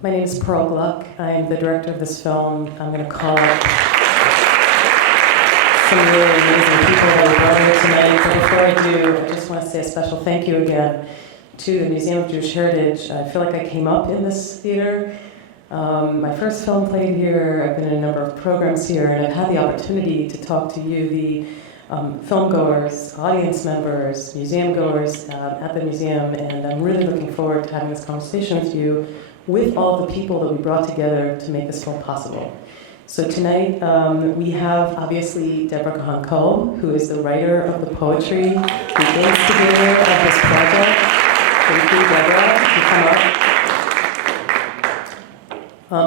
My name is Pearl Gluck. I'm the director of this film. I'm going to call up some really amazing people that we brought here tonight. But before I do, I just want to say a special thank you again to the Museum of Jewish Heritage. I feel like I came up in this theater. My first film played here. I've been in a number of programs here, and I've had the opportunity to talk to you, the film goers, audience members, museum goers at the museum, and I'm really looking forward to having this conversation with you, with all the people that we brought together to make this film possible. So tonight we have obviously Deborah Kahan Kolb, who is the writer of the poetry, the instigator of this project. Thank you, Deborah, to come up.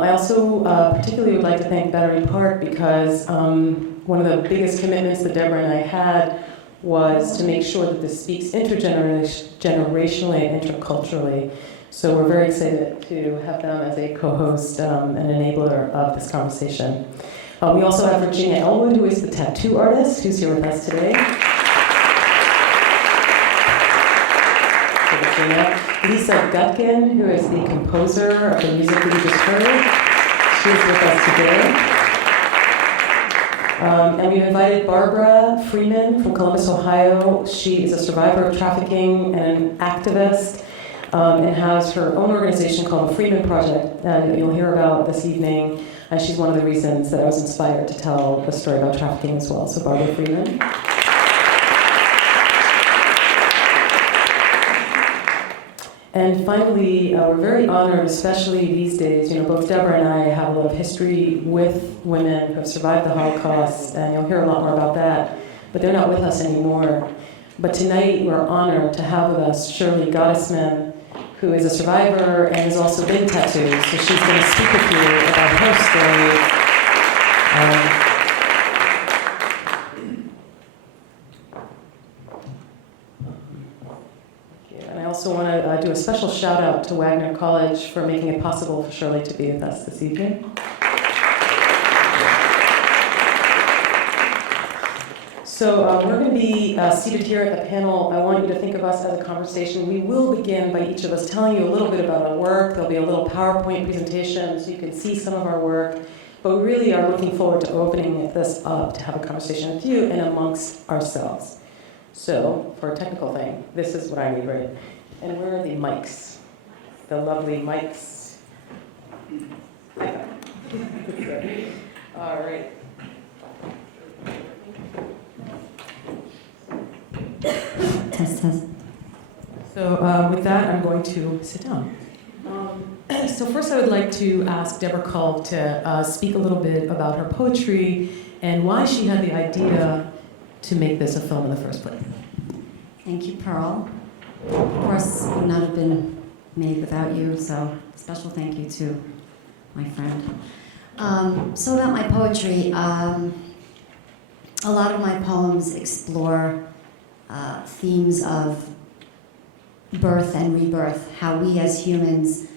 I also particularly would like to thank Battery Park because one of the biggest commitments that Deborah and I had was to make sure that this speaks intergenerationally and interculturally. So we're very excited to have them as a co-host and enabler of this conversation. We also have Virginia Elwood, who is the tattoo artist, who's here with us today. Virginia. Lisa Gutkin, who is the composer of the music that you just heard. She is with us today. And we've invited Barbara Freeman from Columbus, Ohio. She is a survivor of trafficking and an activist. And has her own organization called the Freeman Project that you'll hear about this evening. And she's one of the reasons that I was inspired to tell the story about trafficking as well. So Barbara Freeman. And finally, we're very honored, especially these days, both Deborah and I have a lot of history with women who have survived the Holocaust, and you'll hear a lot more about that, but they're not with us anymore. But tonight, we're honored to have with us Shirley Gottesman, who is a survivor and has also been tattooed. So she's going to speak with you about her story. And I also want to do a special shout out to Wagner College for making it possible for Shirley to be with us this evening. So we're going to be seated here at the panel. I want you to think of us as a conversation. We will begin by each of us telling you a little bit about our work. There'll be a little PowerPoint presentation so you can see some of our work. But we really are looking forward to opening this up to have a conversation with you and amongst ourselves. So for a technical thing, this is what I need, right? And where are the mics? The lovely mics. All right. Test. So with that, I'm going to sit down. So first I would like to ask Deborah Kolb to speak a little bit about her poetry and why she had the idea to make this a film in the first place. Thank you, Pearl. Of course, it would not have been made without you, so special thank you to my friend. So about my poetry, a lot of my poems explore themes of birth and rebirth, how we as humans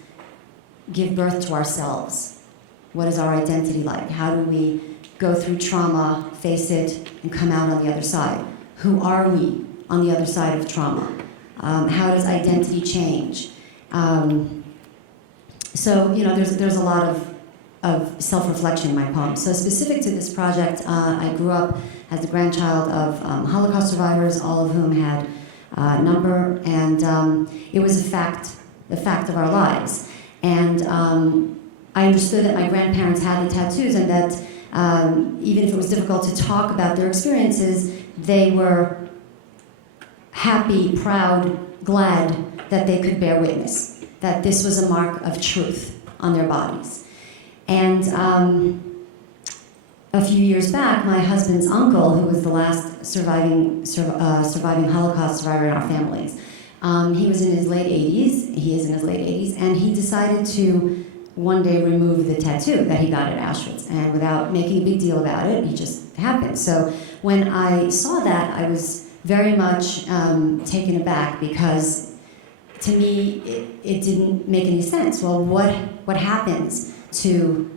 give birth to ourselves. What is our identity like? How do we go through trauma, face it, and come out on the other side? Who are we on the other side of trauma? How does identity change? So, there's a lot of self-reflection in my poems. So specific to this project, I grew up as the grandchild of Holocaust survivors, all of whom had a number, and it was the fact of our lives. And I understood that my grandparents had the tattoos, and that even if it was difficult to talk about their experiences, they were happy, proud, glad that they could bear witness, that this was a mark of truth on their bodies. And a few years back, my husband's uncle, who was the last surviving Holocaust survivor in our families, he was in his late 80s, he is in his late 80s, and he decided to one day remove the tattoo that he got at Auschwitz. And without making a big deal about it, it just happened. So when I saw that, I was very much taken aback, because to me, it didn't make any sense. Well, what happens to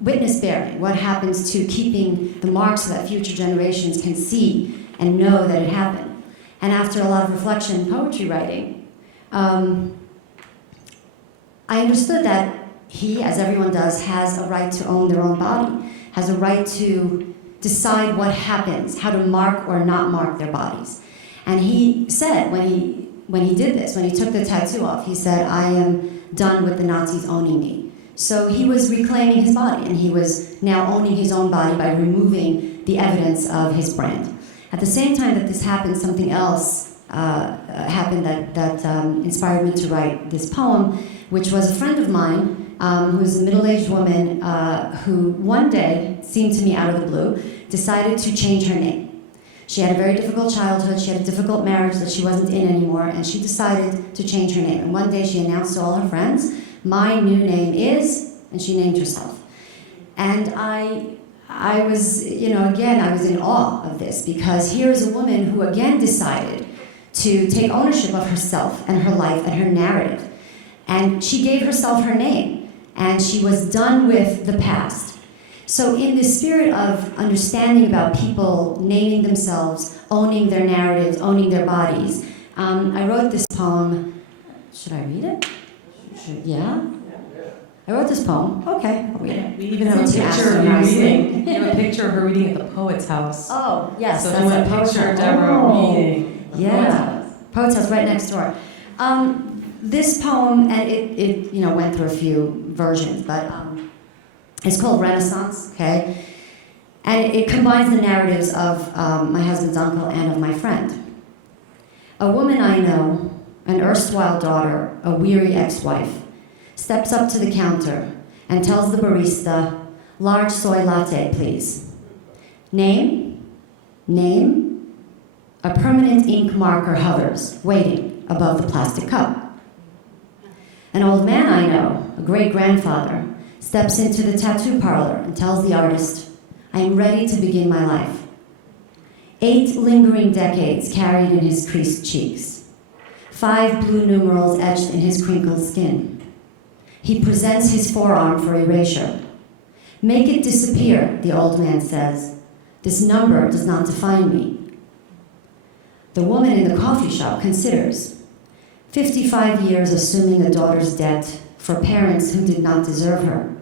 witness bearing? What happens to keeping the marks so that future generations can see and know that it happened? And after a lot of reflection and poetry writing, I understood that he, as everyone does, has a right to own their own body, has a right to decide what happens, how to mark or not mark their bodies. And he said when he did this, when he took the tattoo off, he said, I am done with the Nazis owning me. So he was reclaiming his body, and he was now owning his own body by removing the evidence of his brand. At the same time that this happened, something else happened that inspired me to write this poem, which was a friend of mine who was a middle-aged woman who one day, seemed to me out of the blue, decided to change her name. She had a very difficult childhood, she had a difficult marriage that she wasn't in anymore, and she decided to change her name. And one day she announced to all her friends, my new name is, and she named herself. And I was, again, I was in awe of this, because here is a woman who again decided to take ownership of herself and her life and her narrative. And she gave herself her name, and she was done with the past. So in the spirit of understanding about people naming themselves, owning their narratives, owning their bodies, I wrote this poem. Should I read it? Yeah? I wrote this poem. Okay, I'll read it. We even have a picture of you reading. You have a picture of her reading at the Poet's House. Oh, yes. So that's a picture of Deborah reading. Yeah. Poet's House right next door. This poem, and it went through a few versions, but it's called Renaissance, okay? And it combines the narratives of my husband's uncle and of my friend. A woman I know, an erstwhile daughter, a weary ex-wife, steps up to the counter and tells the barista, large soy latte, please. Name, a permanent ink marker hovers, waiting above the plastic cup. An old man I know, a great-grandfather, steps into the tattoo parlor and tells the artist, I am ready to begin my life. 8 lingering decades carried in his creased cheeks. 5 blue numerals etched in his crinkled skin. He presents his forearm for erasure. Make it disappear, the old man says. This number does not define me. The woman in the coffee shop considers. 55 years assuming a daughter's debt for parents who did not deserve her.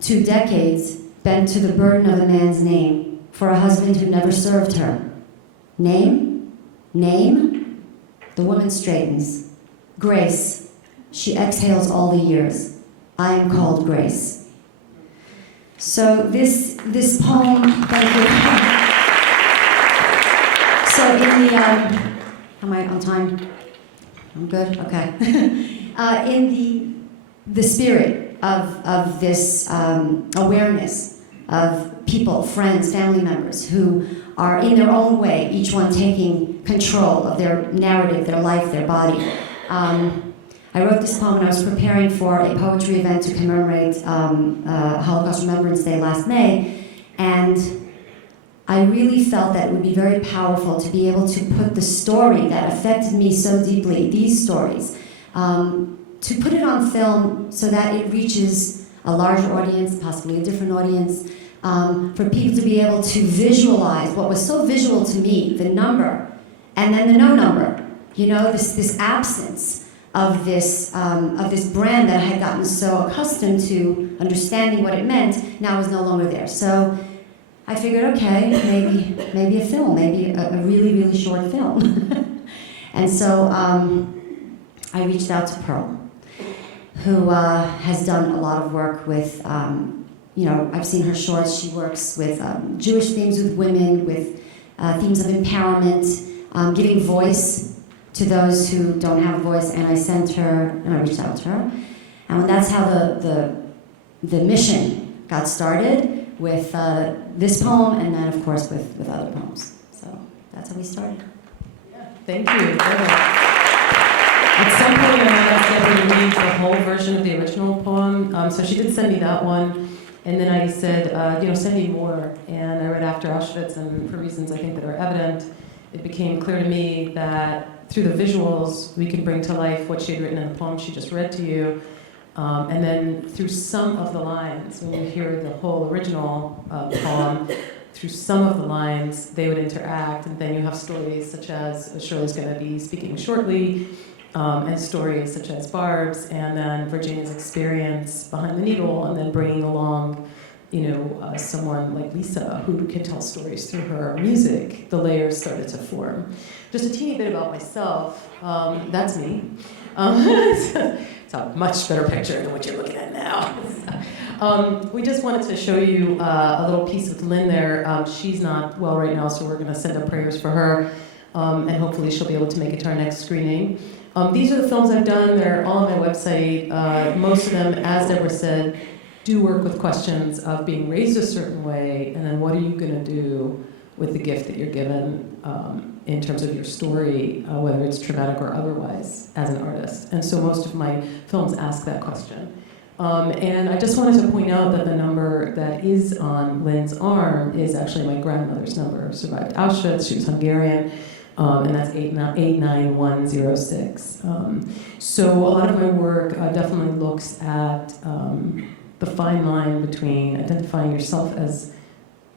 2 decades bent to the burden of a man's name for a husband who never served her. Name? The woman straightens. Grace. She exhales all the years. I am called Grace. So this poem, thank you. So in the, am I on time? I'm good, okay. In the spirit of this awareness of people, friends, family members who are in their own way, each one taking control of their narrative, their life, their body. I wrote this poem when I was preparing for a poetry event to commemorate Holocaust Remembrance Day last May, and I really felt that it would be very powerful to be able to put the story that affected me so deeply, these stories, to put it on film so that it reaches a larger audience, possibly a different audience, for people to be able to visualize what was so visual to me, the number, and then the no number, this absence of this brand that I had gotten so accustomed to understanding what it meant, now is no longer there. So I figured, okay, maybe a film, maybe a really, really short film. And so I reached out to Pearl, who has done a lot of work with, I've seen her shorts. She works with Jewish themes with women, with themes of empowerment, giving voice to those who don't have a voice. And I reached out to her. And that's how the mission got started, with this poem, and then, of course, with other poems. So that's how we started. Yeah, thank you. At some point, I asked Deborah to read the whole version of the original poem. So she did send me that one, and then I said, send me more. And I read After Auschwitz, and for reasons I think that are evident, it became clear to me that through the visuals, we could bring to life what she had written in the poem she just read to you. And then through some of the lines, when you hear the whole original poem, through some of the lines, they would interact, and then you have stories such as Shirley's going to be speaking shortly, and stories such as Barb's, and then Virginia's experience behind the needle, and then bringing along, someone like Lisa who can tell stories through her music. The layers started to form. Just a teeny bit about myself. That's me. It's a much better picture than what you're looking at now. We just wanted to show you a little piece with Lynn there. She's not well right now, so we're going to send up prayers for her, and hopefully she'll be able to make it to our next screening. These are the films I've done. They're all on my website. Most of them, as Deborah said, do work with questions of being raised a certain way, and then what are you going to do with the gift that you're given in terms of your story, whether it's traumatic or otherwise, as an artist. And so most of my films ask that question. And I just wanted to point out that the number that is on Lynn's arm is actually my grandmother's number. Survived Auschwitz, she was Hungarian, and that's 89106. So a lot of my work definitely looks at the fine line between identifying yourself as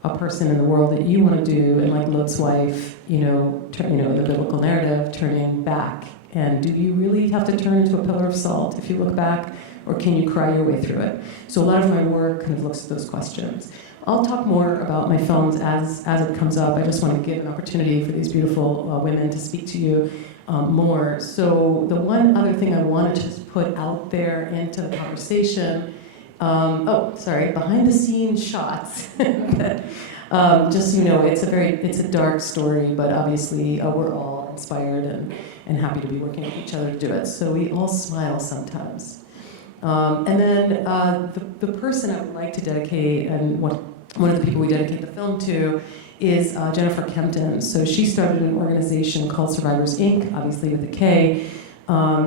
a person in the world that you want to do, and like Lot's wife, in the biblical narrative, turning back. And do you really have to turn into a pillar of salt if you look back, or can you cry your way through it? So a lot of my work kind of looks at those questions. I'll talk more about my films as it comes up. I just want to give an opportunity for these beautiful women to speak to you more. So the one other thing I wanted to just put out there into the conversation, behind the scenes shots. Just so you know, it's a dark story, but obviously we're all inspired and happy to be working with each other to do it. So we all smile sometimes. And then the person I would like to dedicate, and one of the people we dedicate the film to, is Jennifer Kempton. So she started an organization called Survivors Inc., obviously with a K.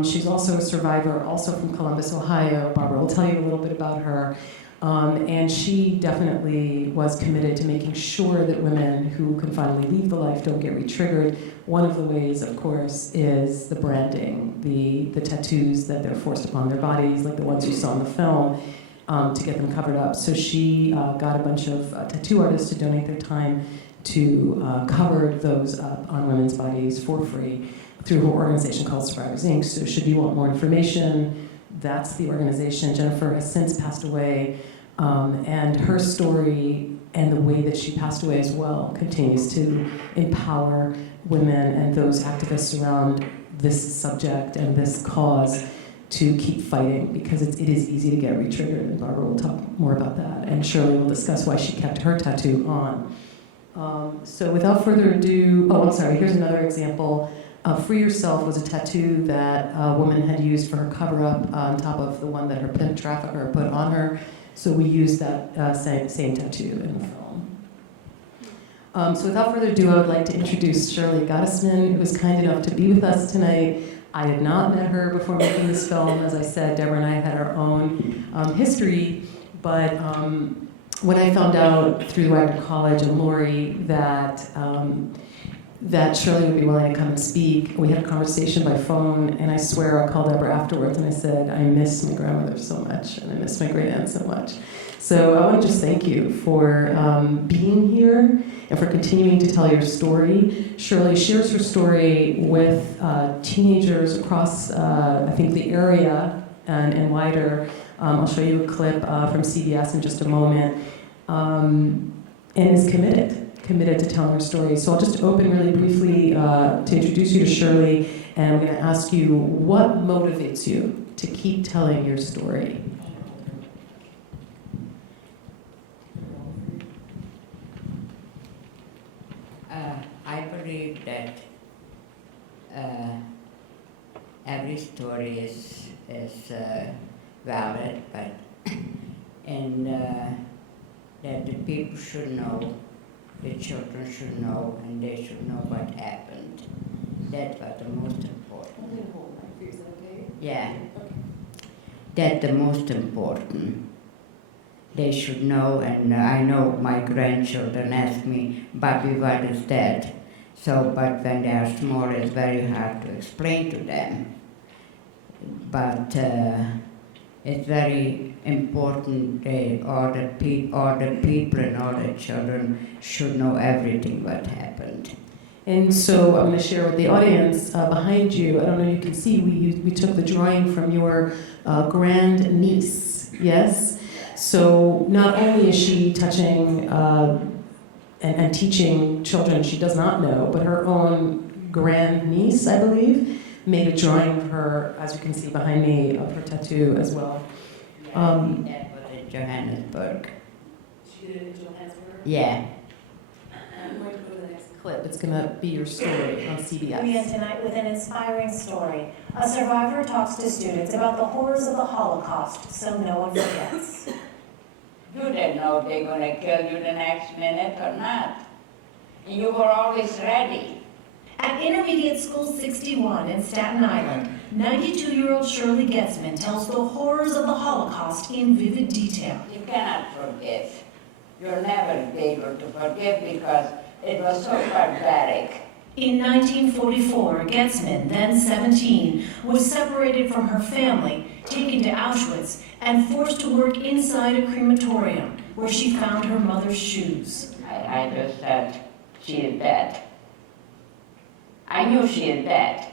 She's also a survivor, also from Columbus, Ohio. Barbara will tell you a little bit about her. And she definitely was committed to making sure that women who can finally leave the life don't get re-triggered. One of the ways, of course, is the branding, the tattoos that they're forced upon their bodies, like the ones you saw in the film, to get them covered up. So she got a bunch of tattoo artists to donate their time to cover those up on women's bodies for free through her organization called Survivors Inc. So should you want more information, that's the organization. Jennifer has since passed away, and her story and the way that she passed away as well continues to empower women and those activists around this subject and this cause to keep fighting, because it is easy to get re-triggered, and Barbara will talk more about that, and Shirley will discuss why she kept her tattoo on. So without further ado, here's another example. Free Yourself was a tattoo that a woman had used for her cover-up on top of the one that her pimp trafficker put on her. So we used that same tattoo in the film. So without further ado, I would like to introduce Shirley Gottesman, who was kind enough to be with us tonight. I had not met her before making this film. As I said, Deborah and I had our own history, but when I found out through Wagner College and Lori that Shirley would be willing to come and speak, we had a conversation by phone, and I swear I called Deborah afterwards and I said, I miss my grandmother so much, and I miss my great aunt so much. So I want to just thank you for being here and for continuing to tell your story. Shirley shares her story with teenagers across, I think, the area and wider. I'll show you a clip from CBS in just a moment, and is committed to telling her story. So I'll just open really briefly to introduce you to Shirley, and I'm going to ask you, what motivates you to keep telling your story? I believe that every story is valid, but that the people should know, the children should know, and they should know what happened. That's what the most important. I'm going to hold my fear, is that okay? Yeah. Okay. That's the most important. They should know, and I know my grandchildren ask me, Bobby, what is that? So, but when they are small, it's very hard to explain to them. But it's very important. All the people and all the children should know everything what happened. And so I'm going to share with the audience behind you. I don't know if you can see, we took the drawing from your grandniece, yes? So not only is she touching and teaching children she does not know, but her own grandniece, I believe, made a drawing of her, as you can see behind me, of her tattoo as well. That was in Johannesburg. She did it in Johannesburg? Yeah. I'm going to go to the next clip. It's going to be your story on CBS. We end tonight with an inspiring story. A survivor talks to students about the horrors of the Holocaust so no one forgets. You didn't know if they're going to kill you the next minute or not. You were always ready. At Intermediate School 61 in Staten Island, 92-year-old Shirley Gottesman tells the horrors of the Holocaust in vivid detail. You cannot forgive. You'll never be able to forgive because it was so barbaric. In 1944, Gottesman, then 17, was separated from her family, taken to Auschwitz, and forced to work inside a crematorium, where she found her mother's shoes. I just said, she is dead. I knew she is dead.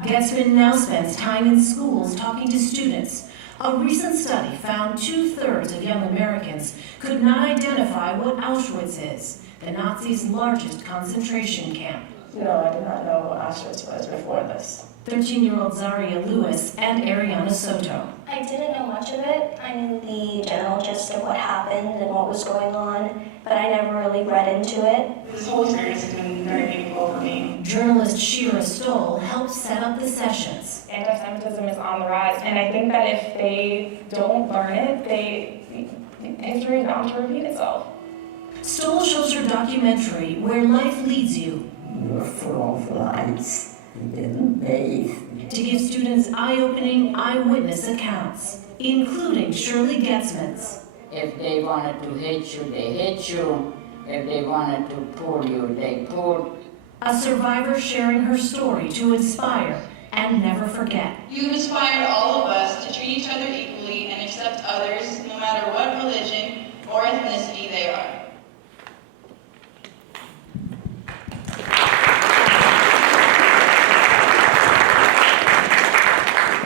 Gottesman now spends time in schools talking to students. A recent study found 2/3 of young Americans could not identify what Auschwitz is, the Nazis' largest concentration camp. No, I did not know what Auschwitz was before this. 13-year-old Zaria Lewis and Ariana Soto. I didn't know much of it. I knew the general gist of what happened and what was going on, but I never really read into it. This whole experience has been very meaningful for me. Journalist Shira Stoll helped set up the sessions. Anti-Semitism is on the rise, and I think that if they don't learn it, history is bound to repeat itself. Stoll shows her documentary, Where Life Leads You, You were full of lights. You didn't bathe. to give students eye-opening eyewitness accounts, including Shirley Gottesman's. If they wanted to hit you, they hit you. If they wanted to pull you, they pulled. A survivor sharing her story to inspire and never forget. You've inspired all of us to treat each other equally and accept others, no matter what religion or ethnicity they are.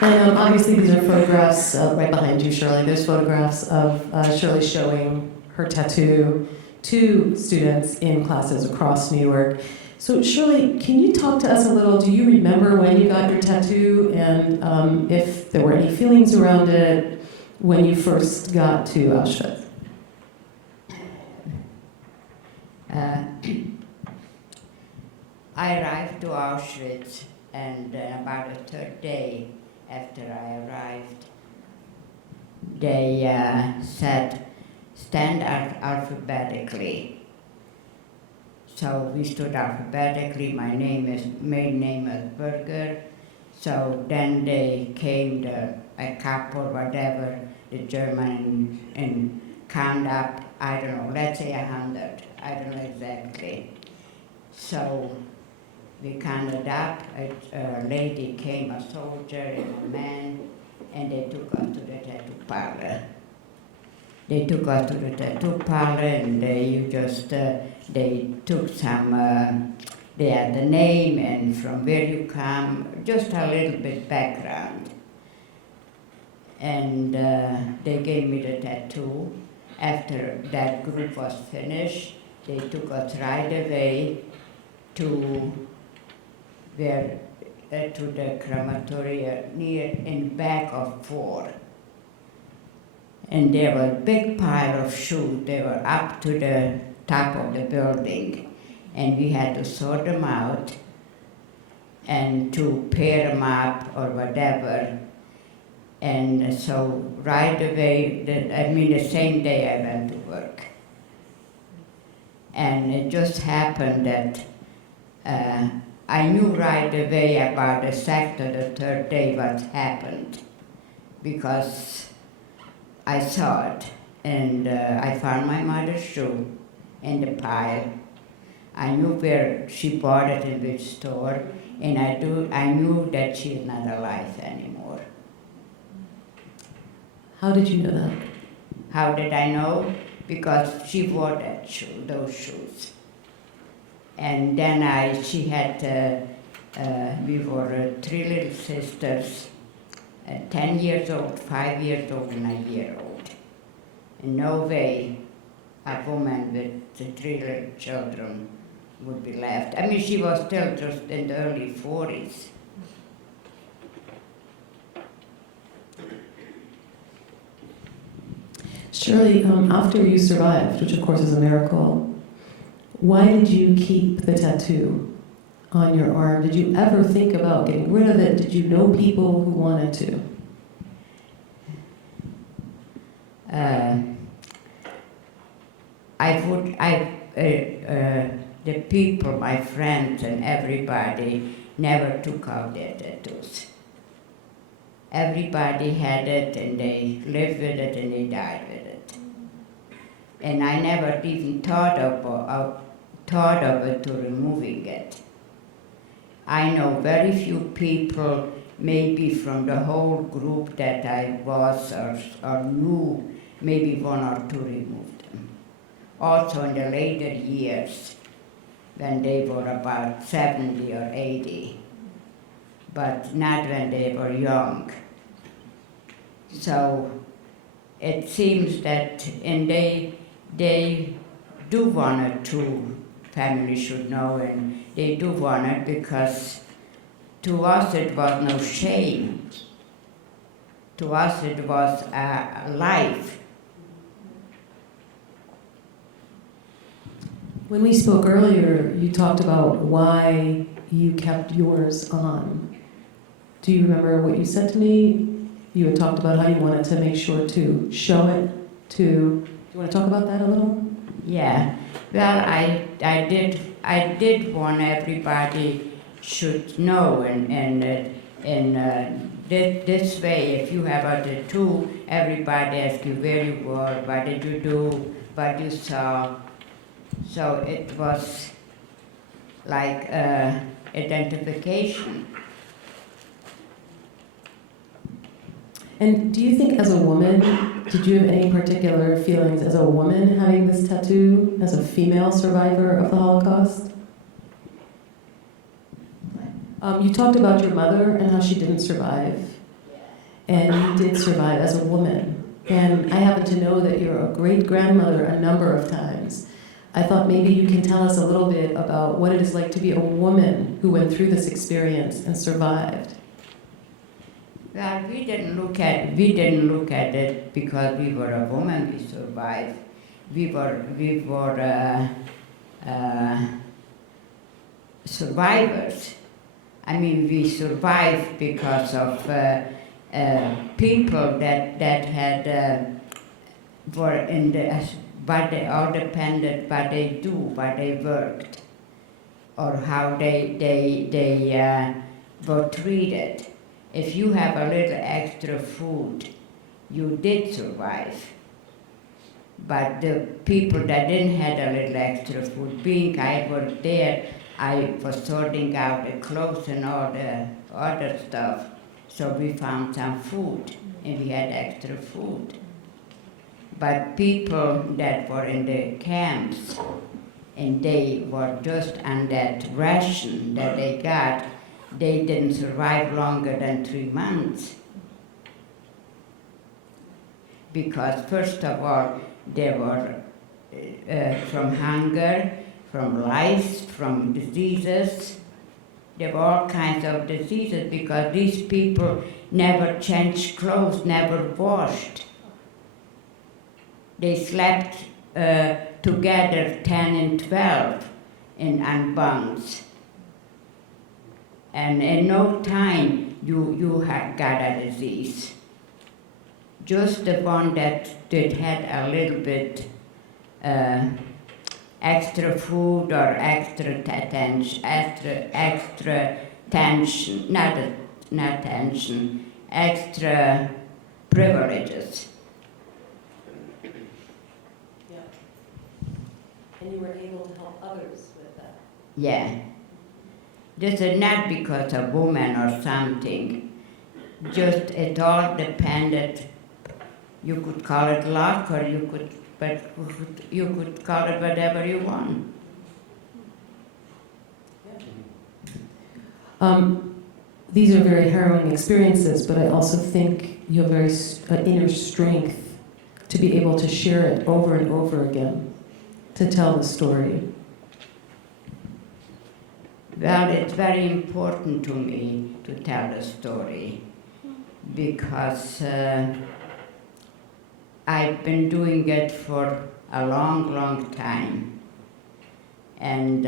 And obviously these are photographs right behind you, Shirley. There's photographs of Shirley showing her tattoo to students in classes across New York. So Shirley, can you talk to us a little? Do you remember when you got your tattoo and if there were any feelings around it when you first got to Auschwitz? I arrived to Auschwitz, and about the third day after I arrived, they said, stand alphabetically. So we stood alphabetically. My main name is Berger. So then they came, a couple, whatever, the German, and count up, I don't know, let's say 100. I don't know exactly. So we counted up, a lady came, a soldier and a man, and they took us to the tattoo parlor. They took us to the tattoo parlor, and they took some, they had the name and from where you come, just a little bit background. And they gave me the tattoo. After that group was finished, they took us right away to the crematorium near in back of 4. And there was a big pile of shoes. They were up to the top of the building. And we had to sort them out and to pair them up or whatever. And so right away, the same day I went to work. And it just happened that I knew right away about the second or the third day what happened because I saw it. And I found my mother's shoe in the pile. I knew where she bought it in which store, and I knew that she is not alive anymore. How did you know that? How did I know? Because she wore those shoes. And then she had, we were 3 little sisters, 10 years old, 5 years old, and a year old. In no way a woman with the 3 little children would be left. I mean, she was still just in the early 40s. Shirley, after you survived, which of course is a miracle, why did you keep the tattoo on your arm? Did you ever think about getting rid of it? Did you know people who wanted to? The people, my friends and everybody, never took out their tattoos. Everybody had it and they lived with it and they died with it. And I never even thought of it to removing it. I know very few people, maybe from the whole group that I was or knew, maybe 1 or 2 removed them. Also in the later years, when they were about 70 or 80, but not when they were young. So it seems that, and they do want it to, families should know, and they do want it because to us it was no shame. To us it was a life. When we spoke earlier, you talked about why you kept yours on. Do you remember what you said to me? You had talked about how you wanted to make sure to show it to... Do you want to talk about that a little? Yeah. Well, I did want everybody should know, and this way, if you have a tattoo, everybody asks you where you were, what did you do, what you saw. So it was like identification. And do you think as a woman, did you have any particular feelings as a woman having this tattoo, as a female survivor of the Holocaust? You talked about your mother and how she didn't survive. And you did survive as a woman. And I happen to know that you're a great-grandmother a number of times. I thought maybe you can tell us a little bit about what it is like to be a woman who went through this experience and survived. Well, we didn't look at it because we were a woman. We survived. We were survivors. I mean, we survived because of people that had were in the, but they all depended what they do, what they worked, or how they were treated. If you have a little extra food, you did survive. But the people that didn't have a little extra food, being I worked there, I was sorting out the clothes and all the other stuff. So we found some food, and we had extra food. But people that were in the camps, and they were just on that ration that they got, they didn't survive longer than 3 months. Because first of all, they were from hunger, from lice, from diseases. There were all kinds of diseases because these people never changed clothes, never washed. They slept together 10 and 12 on bunks. And in no time you had got a disease. Just the one that had a little bit extra food or extra tension, not tension, extra privileges. Yeah. And you were able to help others with that. Yeah. This is not because a woman or something. Just it all depended. You could call it luck, or you could call it whatever you want. These are very harrowing experiences, but I also think you have an inner strength to be able to share it over and over again, to tell the story. Well, it's very important to me to tell the story because I've been doing it for a long, long time. And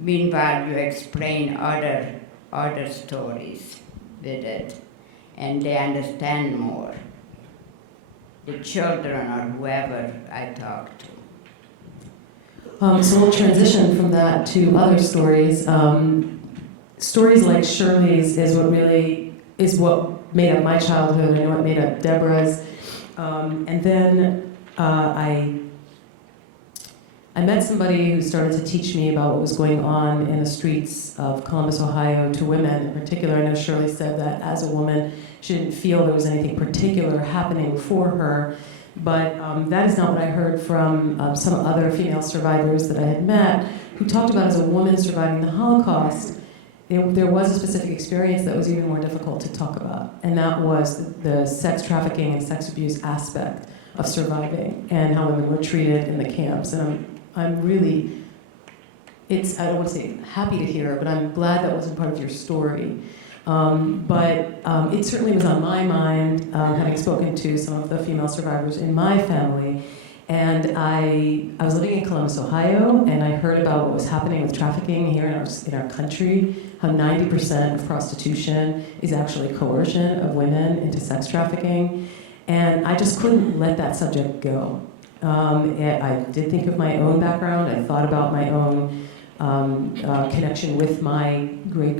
meanwhile, you explain other stories with it, and they understand more. The children or whoever I talk to. So we'll transition from that to other stories. Stories like Shirley's is what made up my childhood. I know it made up Deborah's. And then I met somebody who started to teach me about what was going on in the streets of Columbus, Ohio, to women in particular. I know Shirley said that as a woman, she didn't feel there was anything particular happening for her. But that is not what I heard from some other female survivors that I had met who talked about as a woman surviving the Holocaust. There was a specific experience that was even more difficult to talk about, and that was the sex trafficking and sex abuse aspect of surviving and how women were treated in the camps. And I'm really, I don't want to say happy to hear, but I'm glad that wasn't part of your story. But it certainly was on my mind, having spoken to some of the female survivors in my family. And I was living in Columbus, Ohio, and I heard about what was happening with trafficking here in our country, how 90% of prostitution is actually coercion of women into sex trafficking. And I just couldn't let that subject go. I did think of my own background. I thought about my own connection with my my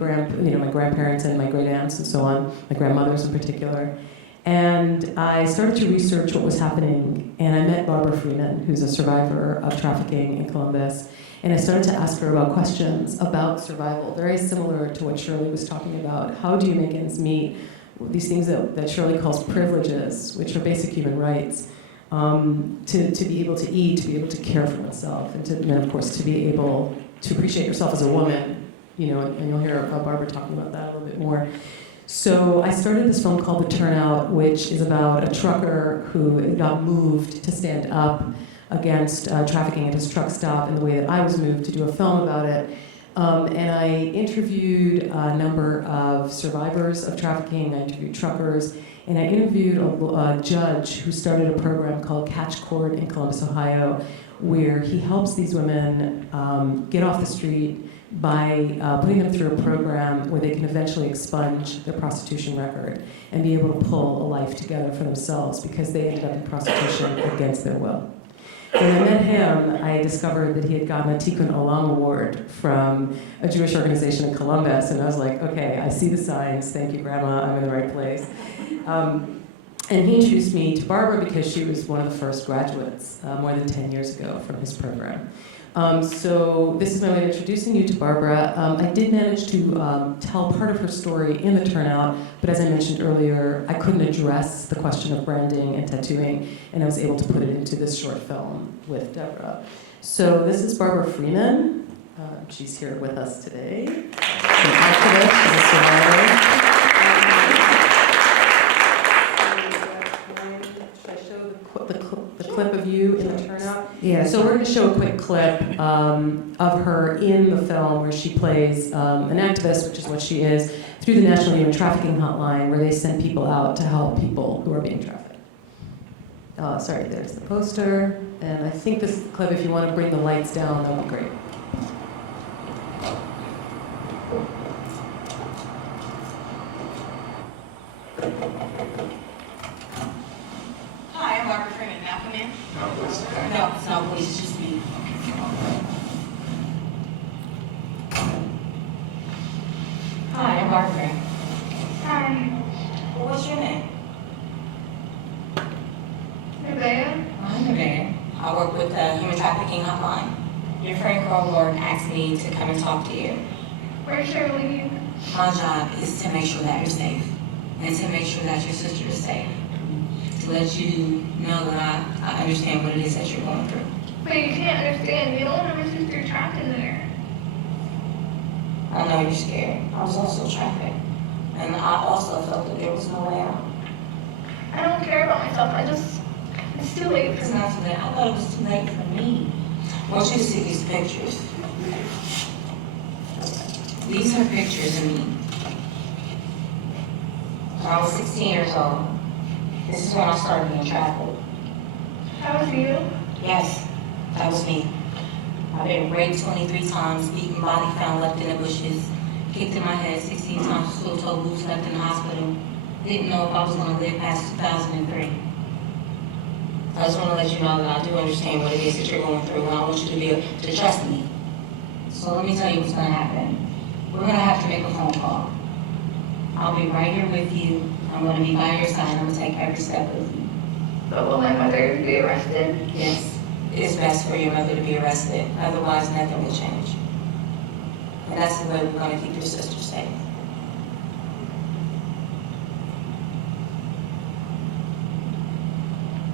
grandparents and my great aunts and so on, my grandmothers in particular. And I started to research what was happening, and I met Barbara Freeman, who's a survivor of trafficking in Columbus, and I started to ask her about questions about survival, very similar to what Shirley was talking about. How do you make ends meet? These things that Shirley calls privileges, which are basic human rights, to be able to eat, to be able to care for oneself, and then of course to be able to appreciate yourself as a woman, and you'll hear Barbara talking about that a little bit more. So I started this film called The Turnout, which is about a trucker who got moved to stand up against trafficking at his truck stop in the way that I was moved to do a film about it. And I interviewed a number of survivors of trafficking, I interviewed truckers, and I interviewed a judge who started a program called Catch Court in Columbus, Ohio, where he helps these women get off the street by putting them through a program where they can eventually expunge their prostitution record and be able to pull a life together for themselves because they ended up in prostitution against their will. When I met him, I discovered that he had gotten a Tikkun Olam Award from a Jewish organization in Columbus, and I was like, okay, I see the signs, thank you, Grandma, I'm in the right place. And he introduced me to Barbara because she was one of the first graduates more than 10 years ago from his program. So this is my way of introducing you to Barbara. I did manage to tell part of her story in The Turnout, but as I mentioned earlier, I couldn't address the question of branding and tattooing, and I was able to put it into this short film with Deborah. So this is Barbara Freeman. She's here with us today. She's an activist, she's a survivor. Should I show the clip of you in The Turnout? Yeah. So we're going to show a quick clip of her in the film where she plays an activist, which is what she is, through the National Human Trafficking Hotline, where they send people out to help people who are being trafficked. Sorry, there's the poster. And I think this clip, if you want to bring the lights down, that would be great. Hi, I'm Barbara Freeman. May I come in? No, please. No, it's not police, it's just me. Hi, I'm Barbara Freeman. Hi. Well, what's your name? Nevaeh. I'm Nevaeh. I work with the Human Trafficking Hotline. Your friend Pearl Gluck asked me to come and talk to you. Where's Shirley? My job is to make sure that you're safe and to make sure that your sister is safe. To let you know that I understand what it is that you're going through. But you can't understand. You don't have a sister trapped in there. I know you're scared. I was also trafficked. And I also felt that there was no way out. I don't care about myself. It's too late for It's me. not too late. I thought it was too late for me. I want you to see these pictures. These are pictures of me. When I was 16 years old. This is when I started being trafficked. That was you? Yes, that was me. I've been raped 23 times, beaten, body found left in the bushes, kicked in my head 16 times, steel-toe boots left in the hospital. Didn't know if I was going to live past 2003. I just want to let you know that I do understand what it is that you're going through, and I want you to be able to trust me. So let me tell you what's going to happen. We're going to have to make a phone call. I'll be right here with you. I'm going to be by your side. I'm going to take every step with you. But will my mother be arrested? Yes, it's best for your mother to be arrested. Otherwise, nothing will change. And that's the way we're going to keep your sister safe.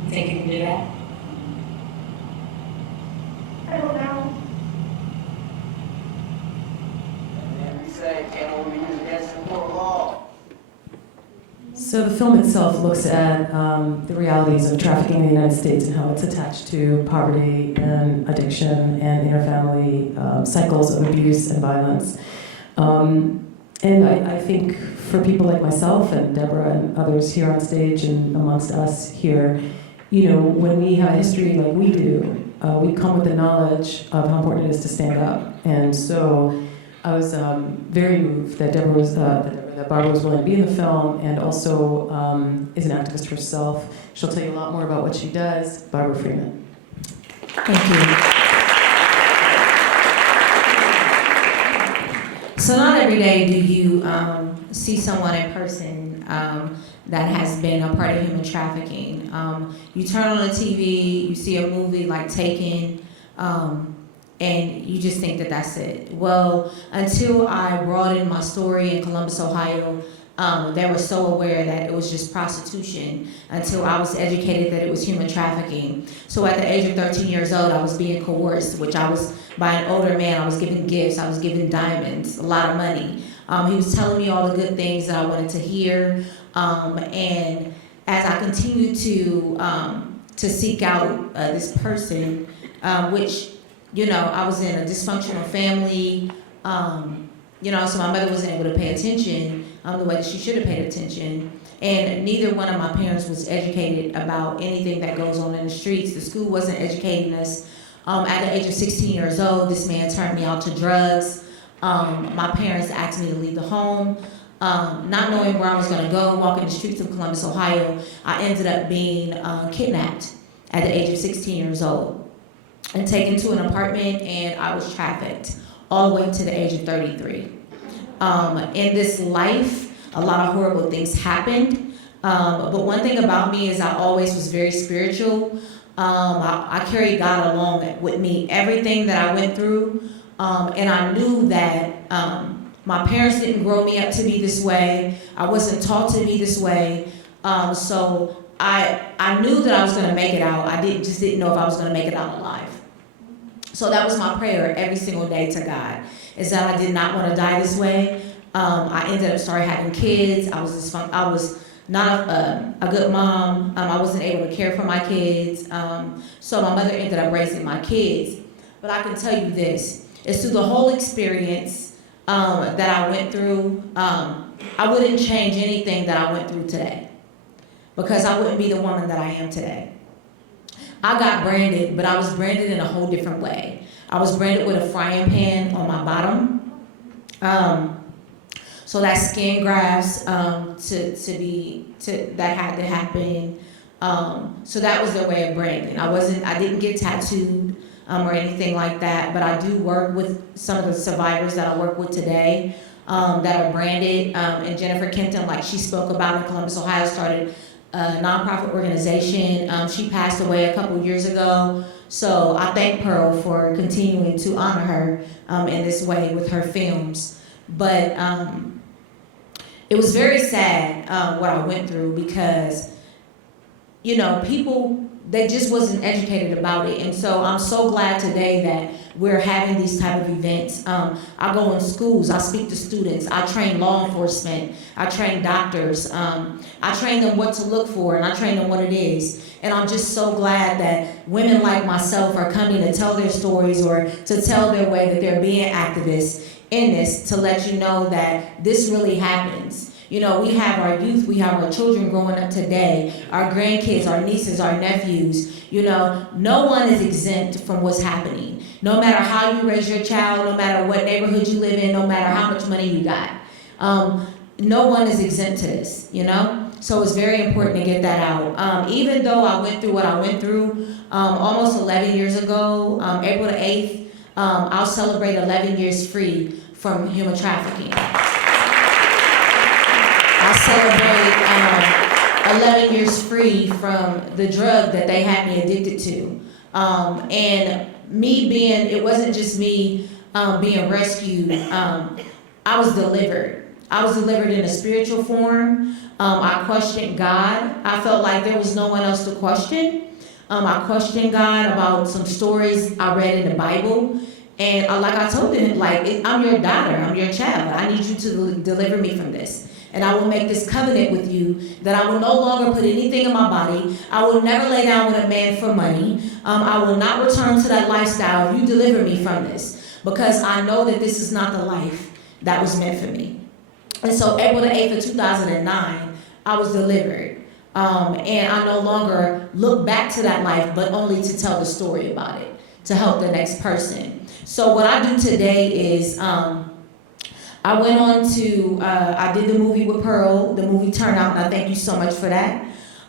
You think you can do that? I don't know. And we say, can't only use against the court of law. So the film itself looks at the realities of trafficking in the United States and how it's attached to poverty and addiction and interfamily cycles of abuse and violence. And I think for people like myself and Deborah and others here on stage and amongst us here, you know, when we have history like we do, we come with the knowledge of how important it is to stand up. And so I was very moved that that Barbara was willing to be in the film, and also is an activist herself. She'll tell you a lot more about what she does. Barbara Freeman. Thank you. So not every day do you see someone in person that has been a part of human trafficking. You turn on the TV, you see a movie like Taken, and you just think that that's it. Well, until I brought in my story in Columbus, Ohio, they were so aware that it was just prostitution until I was educated that it was human trafficking. So at the age of 13 years old, I was being coerced, which I was by an older man. I was given gifts, I was given diamonds, a lot of money. He was telling me all the good things that I wanted to hear. And as I continued to seek out this person, which, you know, I was in a dysfunctional family, you know, so my mother wasn't able to pay attention the way that she should have paid attention. And neither one of my parents was educated about anything that goes on in the streets. The school wasn't educating us. At the age of 16 years old, this man turned me out to drugs. My parents asked me to leave the home. Not knowing where I was gonna go, walking the streets of Columbus, Ohio, I ended up being kidnapped at the age of 16 years old and taken to an apartment, and I was trafficked all the way to the age of 33. In this life, a lot of horrible things happened, but one thing about me is I always was very spiritual. I carried God along with me, everything that I went through, and I knew that my parents didn't grow me up to be this way. I wasn't taught to be this way, so I knew that I was going to make it out. I just didn't know if I was going to make it out alive. So that was my prayer every single day to God, is that I did not want to die this way. I ended up starting having kids. I was not a good mom. I wasn't able to care for my kids. So my mother ended up raising my kids. But I can tell you this, it's through the whole experience that I went through, I wouldn't change anything that I went through today, because I wouldn't be the woman that I am today. I got branded, but I was branded in a whole different way. I was branded with a frying pan on my bottom. So that skin grafts that had to happen. So that was their way of branding. I didn't get tattooed or anything like that, but I do work with some of the survivors that I work with today that are branded. And Jennifer Kenton, like she spoke about in Columbus, Ohio, started a nonprofit organization. She passed away a couple years ago. So I thank Pearl for continuing to honor her in this way with her films. But it was very sad what I went through, because people, they just wasn't educated about it. And so I'm so glad today that we're having these type of events. I go in schools, I speak to students, I train law enforcement, I train doctors, I train them what to look for, and I train them what it is. And I'm just so glad that women like myself are coming to tell their stories or to tell their way that they're being activists in this, to let you know that this really happens. We have our youth, we have our children growing up today, our grandkids, our nieces, our nephews. No one is exempt from what's happening. No matter how you raise your child, no matter what neighborhood you live in, no matter how much money you got. No one is exempt to this, So it's very important to get that out. Even though I went through what I went through almost 11 years ago, April the 8th, I'll celebrate 11 years free from human trafficking. I'll celebrate 11 years free from the drug that they had me addicted to. And it wasn't just me being rescued, I was delivered. I was delivered in a spiritual form. I questioned God. I felt like there was no one else to question. I questioned God about some stories I read in the Bible. And like I told him, I'm your daughter, I'm your child. I need you to deliver me from this. And I will make this covenant with you that I will no longer put anything in my body. I will never lay down with a man for money. I will not return to that lifestyle if you deliver me from this. Because I know that this is not the life that was meant for me. And so April the 8th of 2009, I was delivered. And I no longer look back to that life, but only to tell the story about it, to help the next person. So what I do today is, I went on to, I did the movie with Pearl, the movie turned out, and I thank you so much for that.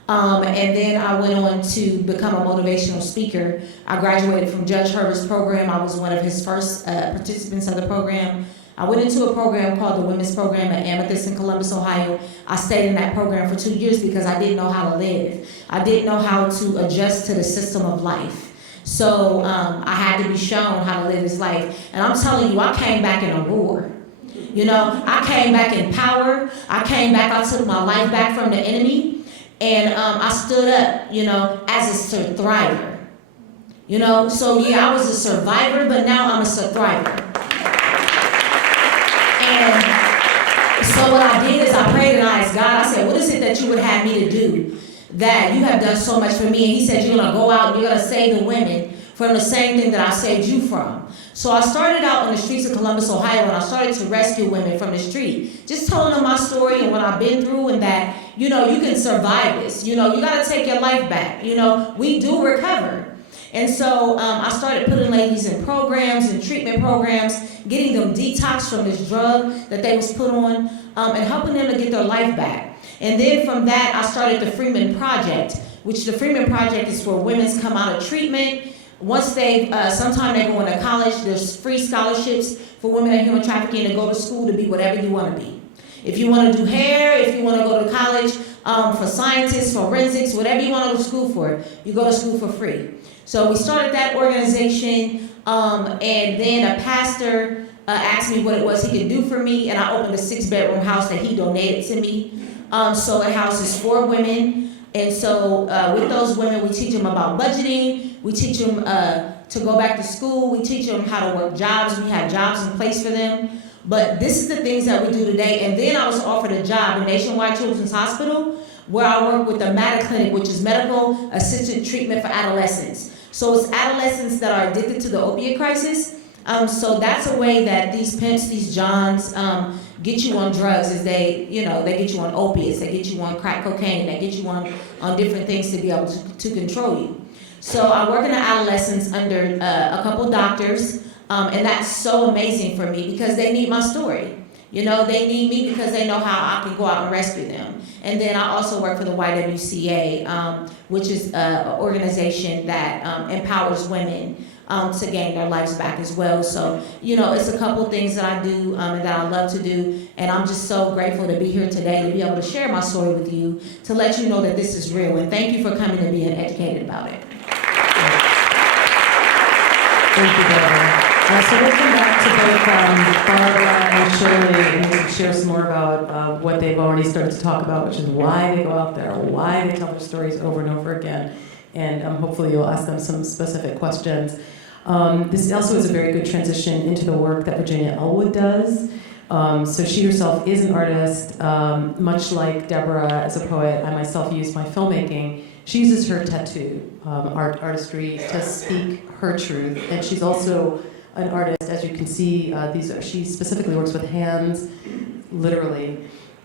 And then I went on to become a motivational speaker. I graduated from Judge Herbert's program. I was one of his first participants of the program. I went into a program called the Women's Program at Amethyst in Columbus, Ohio. I stayed in that program for 2 years because I didn't know how to live. I didn't know how to adjust to the system of life. So I had to be shown how to live this life. And I'm telling you, I came back in a roar. I came back in power. I came back, I took my life back from the enemy. And I stood up, as a thriver. So yeah, I was a survivor, but now I'm a thriver. And so what I did is I prayed and I asked God, I said, what is it that you would have me to do that you have done so much for me? And he said, you're going to go out and you're going to save the women from the same thing that I saved you from. So I started out on the streets of Columbus, Ohio, and I started to rescue women from the street. Just telling them my story and what I've been through and that, you can survive this. You got to take your life back. We do recover. And so I started putting ladies in programs and treatment programs, getting them detoxed from this drug that they was put on, and helping them to get their life back. And then from that, I started the Freeman Project, which the Freeman Project is for women come out of treatment. Once sometime they go into college, there's free scholarships for women in human trafficking to go to school to be whatever you want to be. If you want to do hair, if you want to go to college for scientists, forensics, whatever you want to go to school for, you go to school for free. So we started that organization, and then a pastor asked me what it was he could do for me, and I opened a 6-bedroom house that he donated to me. So it houses 4 women, and so with those women, we teach them about budgeting, we teach them to go back to school, we teach them how to work jobs, we have jobs in place for them. But this is the things that we do today, and then I was offered a job in Nationwide Children's Hospital, where I work with the MATA Clinic, which is Medical Assisted Treatment for Adolescents. So it's adolescents that are addicted to the opiate crisis. So that's a way that these pimps, these Johns, get you on drugs is they get you on opiates, they get you on crack cocaine, they get you on different things to be able to control you. So I work in the adolescents under a couple doctors, and that's so amazing for me because they need my story. They need me because they know how I can go out and rescue them. And then I also work for the YWCA, which is an organization that empowers women to gain their lives back as well. So, it's a couple things that I do and that I love to do. And I'm just so grateful to be here today, to be able to share my story with you, to let you know that this is real. And thank you for coming and being educated about it. Thank you, Deborah. So we'll come back to both Barbara and Shirley and we can share some more about what they've already started to talk about, which is why they go out there, why they tell their stories over and over again. And hopefully you'll ask them some specific questions. This also is a very good transition into the work that Virginia Elwood does. So she herself is an artist, much like Deborah as a poet. I myself use my filmmaking. She uses her tattoo artistry to speak her truth, and she's also an artist, as you can see. She specifically works with hands, literally,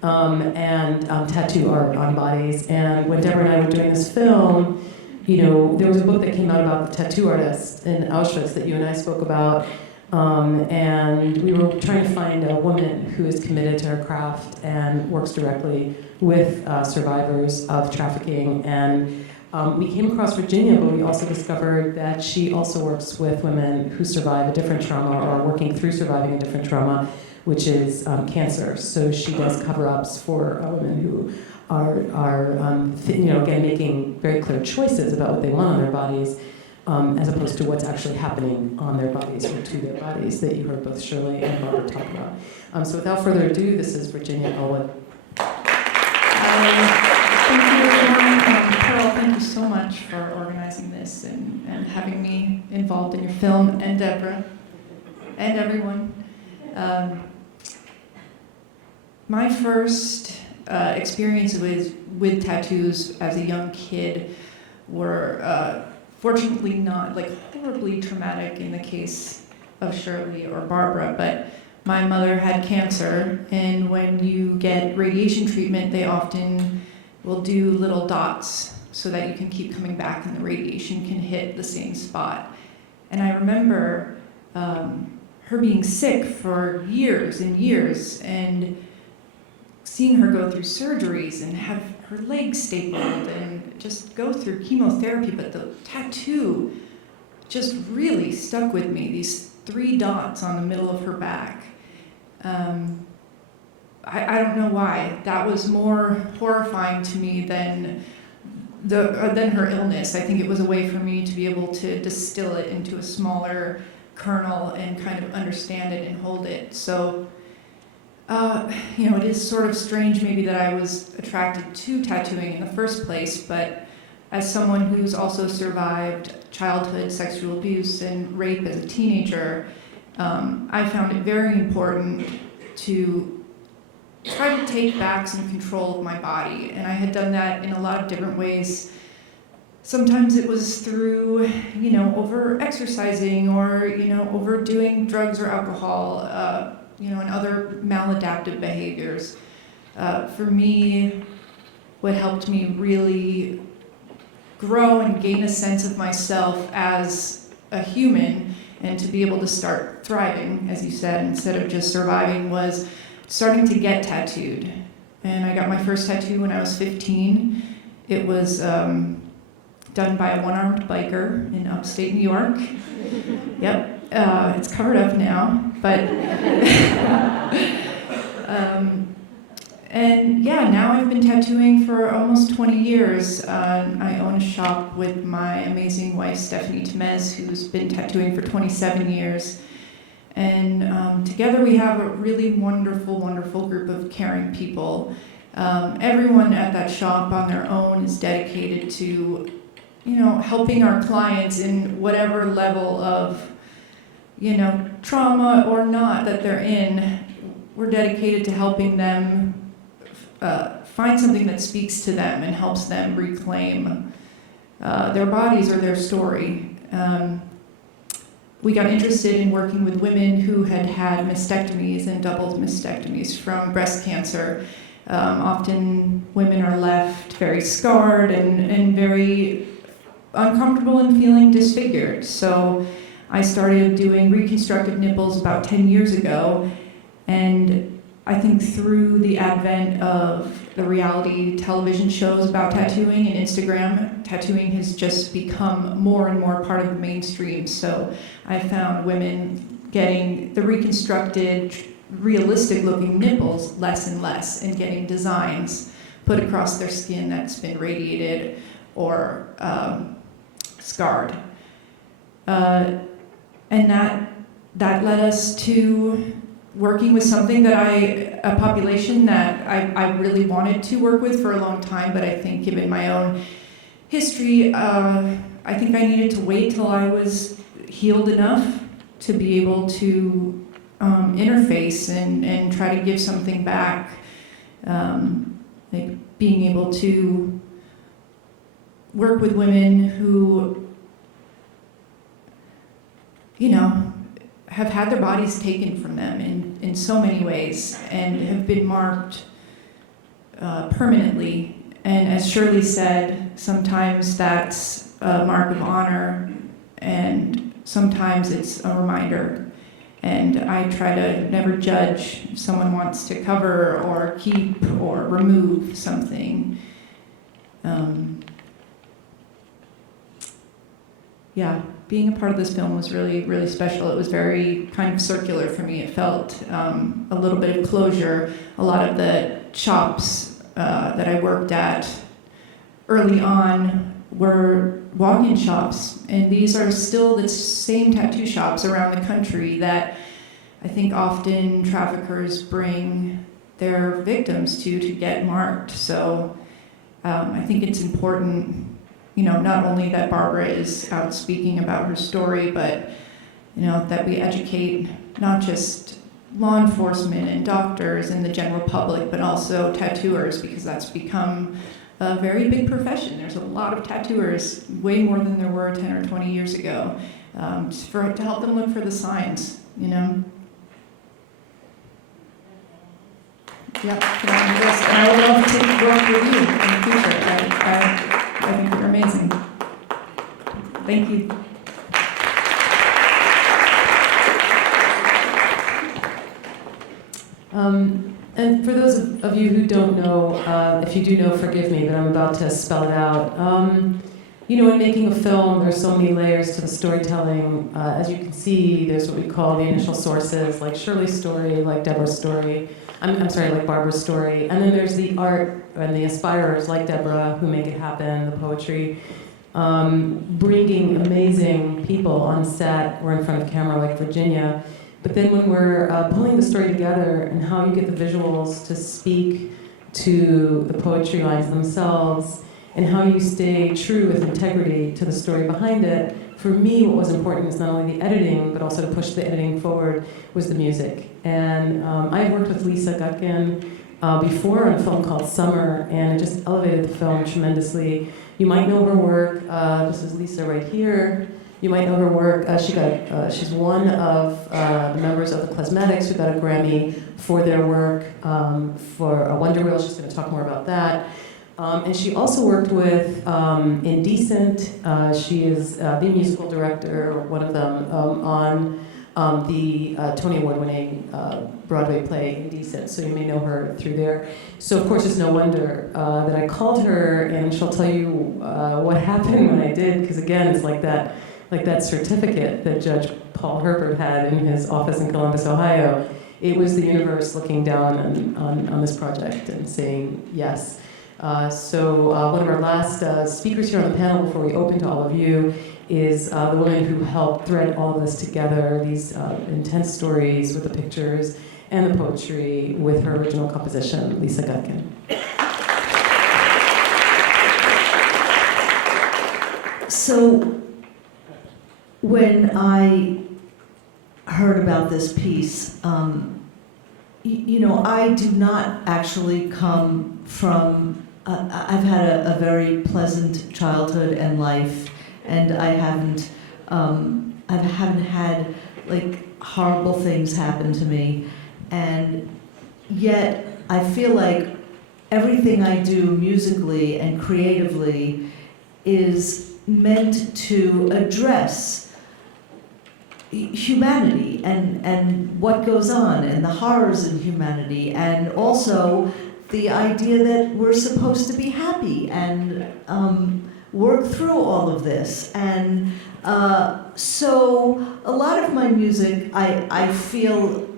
and tattoo art on bodies. And when Deborah and I were doing this film, there was a book that came out about the tattoo artist in Auschwitz that you and I spoke about. And we were trying to find a woman who is committed to her craft and works directly with survivors of trafficking. And we came across Virginia, but we also discovered that she also works with women who survive a different trauma or are working through surviving a different trauma, which is cancer. So she does cover-ups for women who are again, making very clear choices about what they want on their bodies, as opposed to what's actually happening on their bodies or to their bodies that you heard both Shirley and Barbara talk about. So without further ado, this is Virginia Elwood. Thank you, everyone. Pearl, thank you so much for organizing this and having me involved in your film, and Deborah, and everyone. My first experience with tattoos as a young kid were fortunately not horribly traumatic in the case of Shirley or Barbara, but my mother had cancer, and when you get radiation treatment, they often will do little dots so that you can keep coming back and the radiation can hit the same spot. And I remember her being sick for years and years, and seeing her go through surgeries and have her legs stapled and just go through chemotherapy, but the tattoo just really stuck with me, these 3 dots on the middle of her back. I don't know why. That was more horrifying to me than her illness. I think it was a way for me to be able to distill it into a smaller kernel and kind of understand it and hold it. So it is sort of strange maybe that I was attracted to tattooing in the first place, but as someone who's also survived childhood sexual abuse and rape as a teenager, I found it very important to try to take back some control of my body, and I had done that in a lot of different ways. Sometimes it was through, over-exercising or, overdoing drugs or alcohol, and other maladaptive behaviors. For me, what helped me really grow and gain a sense of myself as a human and to be able to start thriving, as you said, instead of just surviving, was starting to get tattooed. And I got my first tattoo when I was 15. It was done by a one-armed biker in upstate New York. Yep, it's covered up now, but and yeah, now I've been tattooing for almost 20 years. I own a shop with my amazing wife, Stephanie Temez, who's been tattooing for 27 years. And together we have a really wonderful, wonderful group of caring people. Everyone at that shop on their own is dedicated to, helping our clients in whatever level of, trauma or not that they're in. We're dedicated to helping them find something that speaks to them and helps them reclaim their bodies or their story. We got interested in working with women who had had mastectomies and double mastectomies from breast cancer. Often women are left very scarred and very uncomfortable and feeling disfigured. So I started doing reconstructive nipples about 10 years ago, and I think through the advent of the reality television shows about tattooing and Instagram, tattooing has just become more and more part of the mainstream. So I found women getting the reconstructed, realistic-looking nipples less and less, and getting designs put across their skin that's been radiated or scarred. And that that led us to working with something that a population that I really wanted to work with for a long time, but I think given my own history, I think I needed to wait till I was healed enough to be able to interface and try to give something back, like being able to work with women who, you know, have had their bodies taken from them in so many ways and have been marked permanently. And as Shirley said, sometimes that's a mark of honor and sometimes it's a reminder. And I try to never judge if someone wants to cover or keep or remove something. Yeah, being a part of this film was really, really special. It was very kind of circular for me. It felt a little bit of closure. A lot of the shops that I worked at early on were walk-in shops, and these are still the same tattoo shops around the country that I think often traffickers bring their victims to get marked. So I think it's important, you know, not only that Barbara is out speaking about her story, but, you know, that we educate not just law enforcement and doctors and the general public, but also tattooers, because that's become a very big profession. There's a lot of tattooers, way more than there were 10 or 20 years ago, to help them look for the signs, you know. Yep, and I would love to work with you in the future. I think you're amazing. Thank you. And for those of you who don't know, if you do know, forgive me, but I'm about to spell it out. You know, in making a film, there's so many layers to the storytelling. As you can see, there's what we call the initial sources, like Shirley's story, like Deborah's story. I'm sorry, like Barbara's story. And then there's the art and the aspirers, like Deborah, who make it happen, the poetry. Bringing amazing people on set or in front of camera, like Virginia. But then when we're pulling the story together and how you get the visuals to speak to the poetry lines themselves, and how you stay true with integrity to the story behind it, for me what was important is not only the editing, but also to push the editing forward, was the music. And I've worked with Lisa Gutkin before on a film called Summer, and it just elevated the film tremendously. You might know her work. This is Lisa right here. You might know her work. She's one of the members of the Cosmetics who got a Grammy for their work for a Wonder Wheel. She's going to talk more about that. And she also worked with Indecent. She is the musical director, one of them, on the Tony Award-winning Broadway play Indecent. So you may know her through there. So of course it's no wonder that I called her, and she'll tell you what happened when I did, because again, it's like that certificate that Judge Paul Herbert had in his office in Columbus, Ohio. It was the universe looking down on this project and saying yes. So one of our last speakers here on the panel before we open to all of you is the woman who helped thread all of this together, these intense stories with the pictures and the poetry with her original composition, Lisa Gutkin. So when I heard about this piece, you know, I do not actually come from, I've had a very pleasant childhood and life, and I haven't had like horrible things happen to me, and yet I feel like everything I do musically and creatively is meant to address humanity and what goes on and the horrors in humanity, and also the idea that we're supposed to be happy and work through all of this. And so a lot of my music, I feel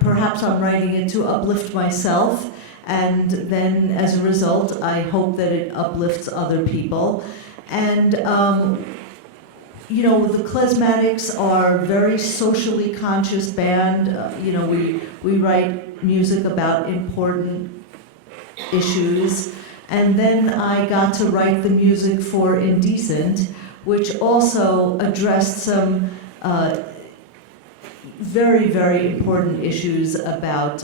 perhaps I'm writing it to uplift myself, and then as a result I hope that it uplifts other people. And you know, the Klezmatics are a very socially conscious band. You know, we write music about important issues. And then I got to write the music for Indecent, which also addressed some very, very important issues about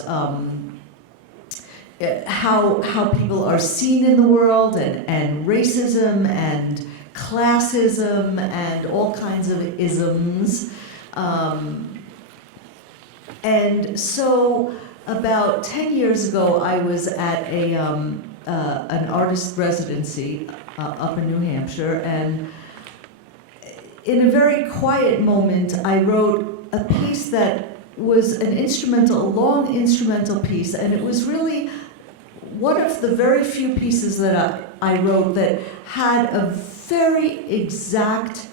how people are seen in the world, and racism and classism and all kinds of isms. And so about 10 years ago, I was at an artist residency up in New Hampshire, and in a very quiet moment, I wrote a piece that was a long instrumental piece, and it was really one of the very few pieces that I wrote that had a very exact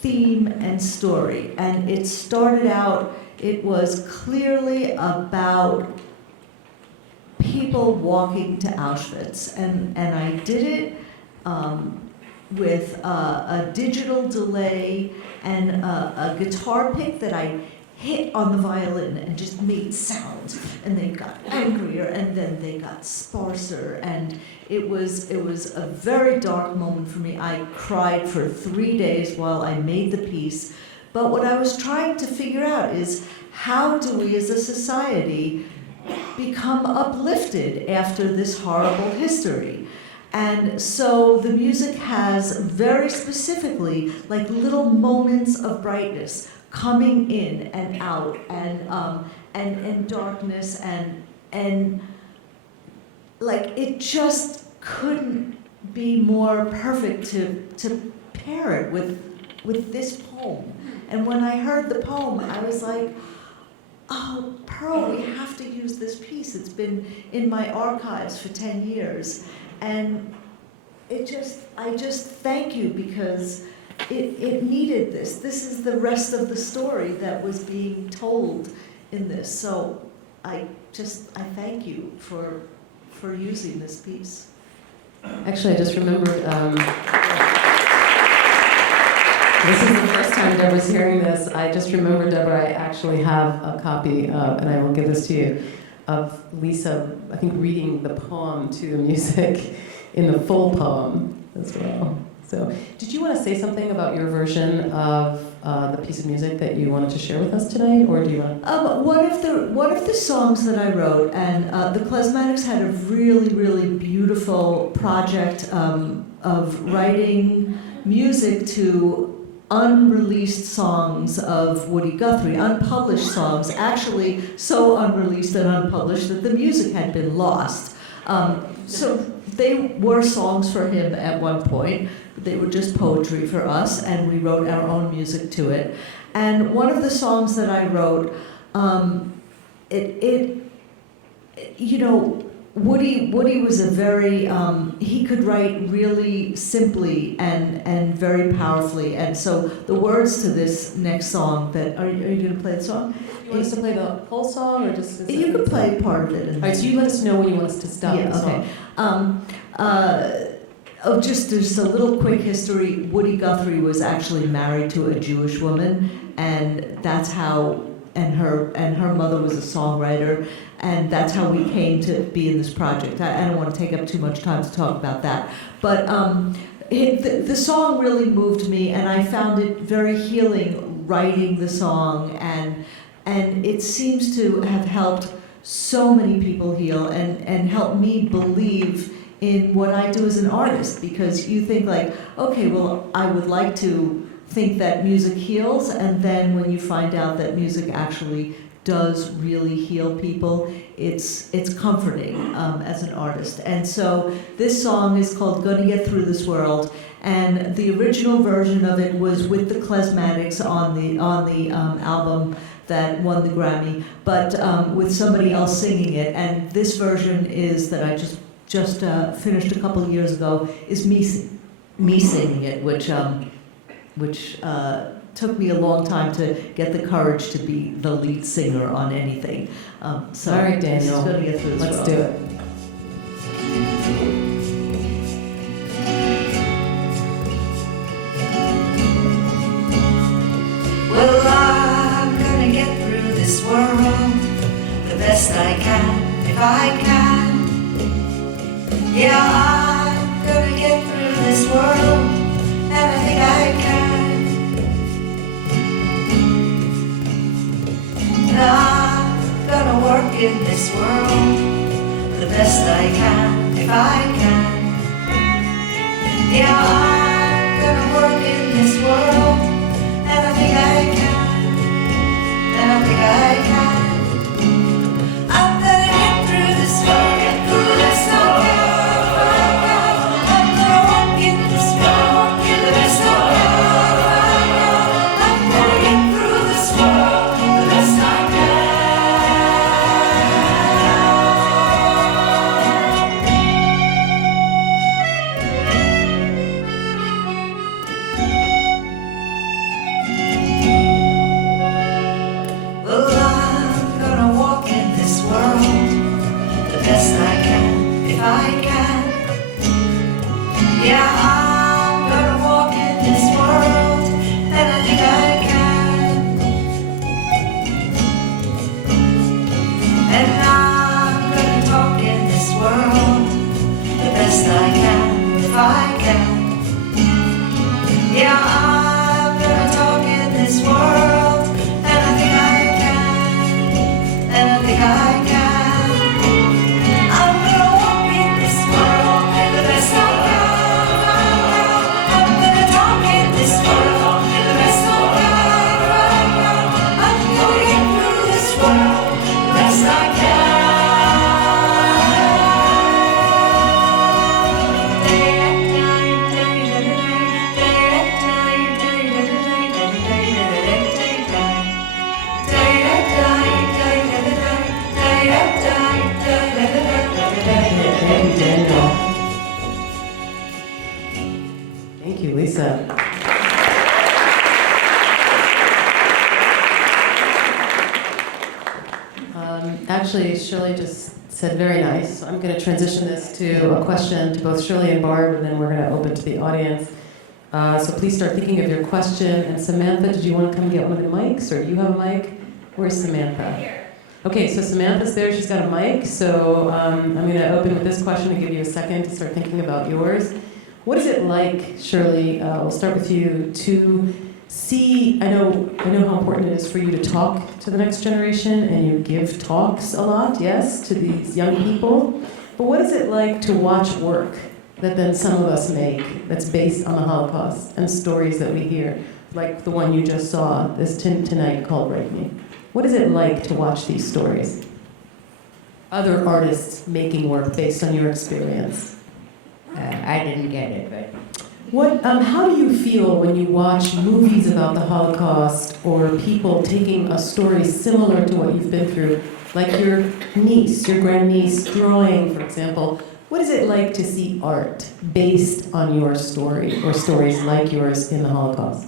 theme and story. And it started out, it was clearly about people walking to Auschwitz, and I did it with a digital delay and a guitar pick that I hit on the violin and just made sounds, and they got angrier, and then they got sparser, and it was a very dark moment for me. I cried for 3 days while I made the piece. But what I was trying to figure out is, how do we as a society become uplifted after this horrible history? And so the music has very specifically like little moments of brightness coming in and out, and darkness, and like it just couldn't be more perfect to pair it with this poem. And when I heard the poem, I was like, oh, Pearl, we have to use this piece. It's been in my archives for 10 years. And I just thank you, because it needed this. This is the rest of the story that was being told in this. So I thank you for using this piece. Actually, I just remembered, this is the first time Deborah's hearing this. I just remembered, Deborah, I actually have a copy, and I will give this to you, of Lisa, I think, reading the poem to the music in the full poem as well. So, did you want to say something about your version of the piece of music that you wanted to share with us today, or do you want to? One of the songs that I wrote, and the Klezmatics had a really, really beautiful project of writing music to unreleased songs of Woody Guthrie, unpublished songs, actually so unreleased and unpublished that the music had been lost. So they were songs for him at one point. They were just poetry for us, and we wrote our own music to it. And one of the songs that I wrote, you know, Woody was a very, he could write really simply and very powerfully. And so the words to this next song that, are you going to play the song? You want us to play the whole song, or just? You can play part of it. All right, so you let us know when you want us to stop the song. Just a little quick history. Woody Guthrie was actually married to a Jewish woman, and that's how, and her mother was a songwriter, and that's how we came to be in this project. I don't want to take up too much time to talk about that, but the song really moved me, and I found it very healing writing the song, and it seems to have helped so many people heal and helped me believe in what I do as an artist, because you think like, okay, well, I would like to think that music heals, and then when you find out that music actually does really heal people, it's comforting as an artist. And so this song is called Gonna Get Through This World, and the original version of it was with the Klezmatics on the album that won the Grammy, but with somebody else singing it. And this version is that I just finished a couple of years ago, is me singing it, which took me a long time to get the courage to be the lead singer on anything. So all right, Daniel, let's do it. I can, if I can. Yeah, I'm gonna get through this world, and I think I can. And I'm gonna work in this world the best I can, if I can. Yeah, I'm gonna work in this world, and I think I can, and I think I can. I'm gonna get through this world, get through this world, if I can. I'm gonna work in this world, the best I can, if I can. I'm gonna get through this world, the best I can. Well, I'm gonna walk in this world the best I can, if I can. Yeah, I'm gonna walk in this world, and I think I can. And I'm gonna talk in this world the best I can, if I can. Yeah, I'm gonna talk in this world, and I think I can, and I think I can. I'm gonna walk in this world the best I can, if I can. I'm gonna talk in this world the best I can, if I can. I'm gonna get through this world the best I can. Thank you, Daniel. Thank you, Lisa. Actually, Shirley just said very nice. So I'm going to transition this to a question to both Shirley and Barb, and then we're going to open to the audience. So please start thinking of your question. And Samantha, did you want to come get one of the mics, or you have a mic? Where's Samantha? Okay, so Samantha's there. She's got a mic. So I'm going to open with this question and give you a second to start thinking about yours. What is it like, Shirley? We'll start with you to see. I know how important it is for you to talk to the next generation, and you give talks a lot, yes, to these young people. But what is it like to watch work that then some of us make that's based on the Holocaust and stories that we hear, like the one you just saw, this tonight called Break Me? What is it like to watch these stories? Other artists making work based on your experience. I didn't get it, but How do you feel when you watch movies about the Holocaust or people taking a story similar to what you've been through, like your niece, your grandniece drawing, for example? What is it like to see art based on your story or stories like yours in the Holocaust?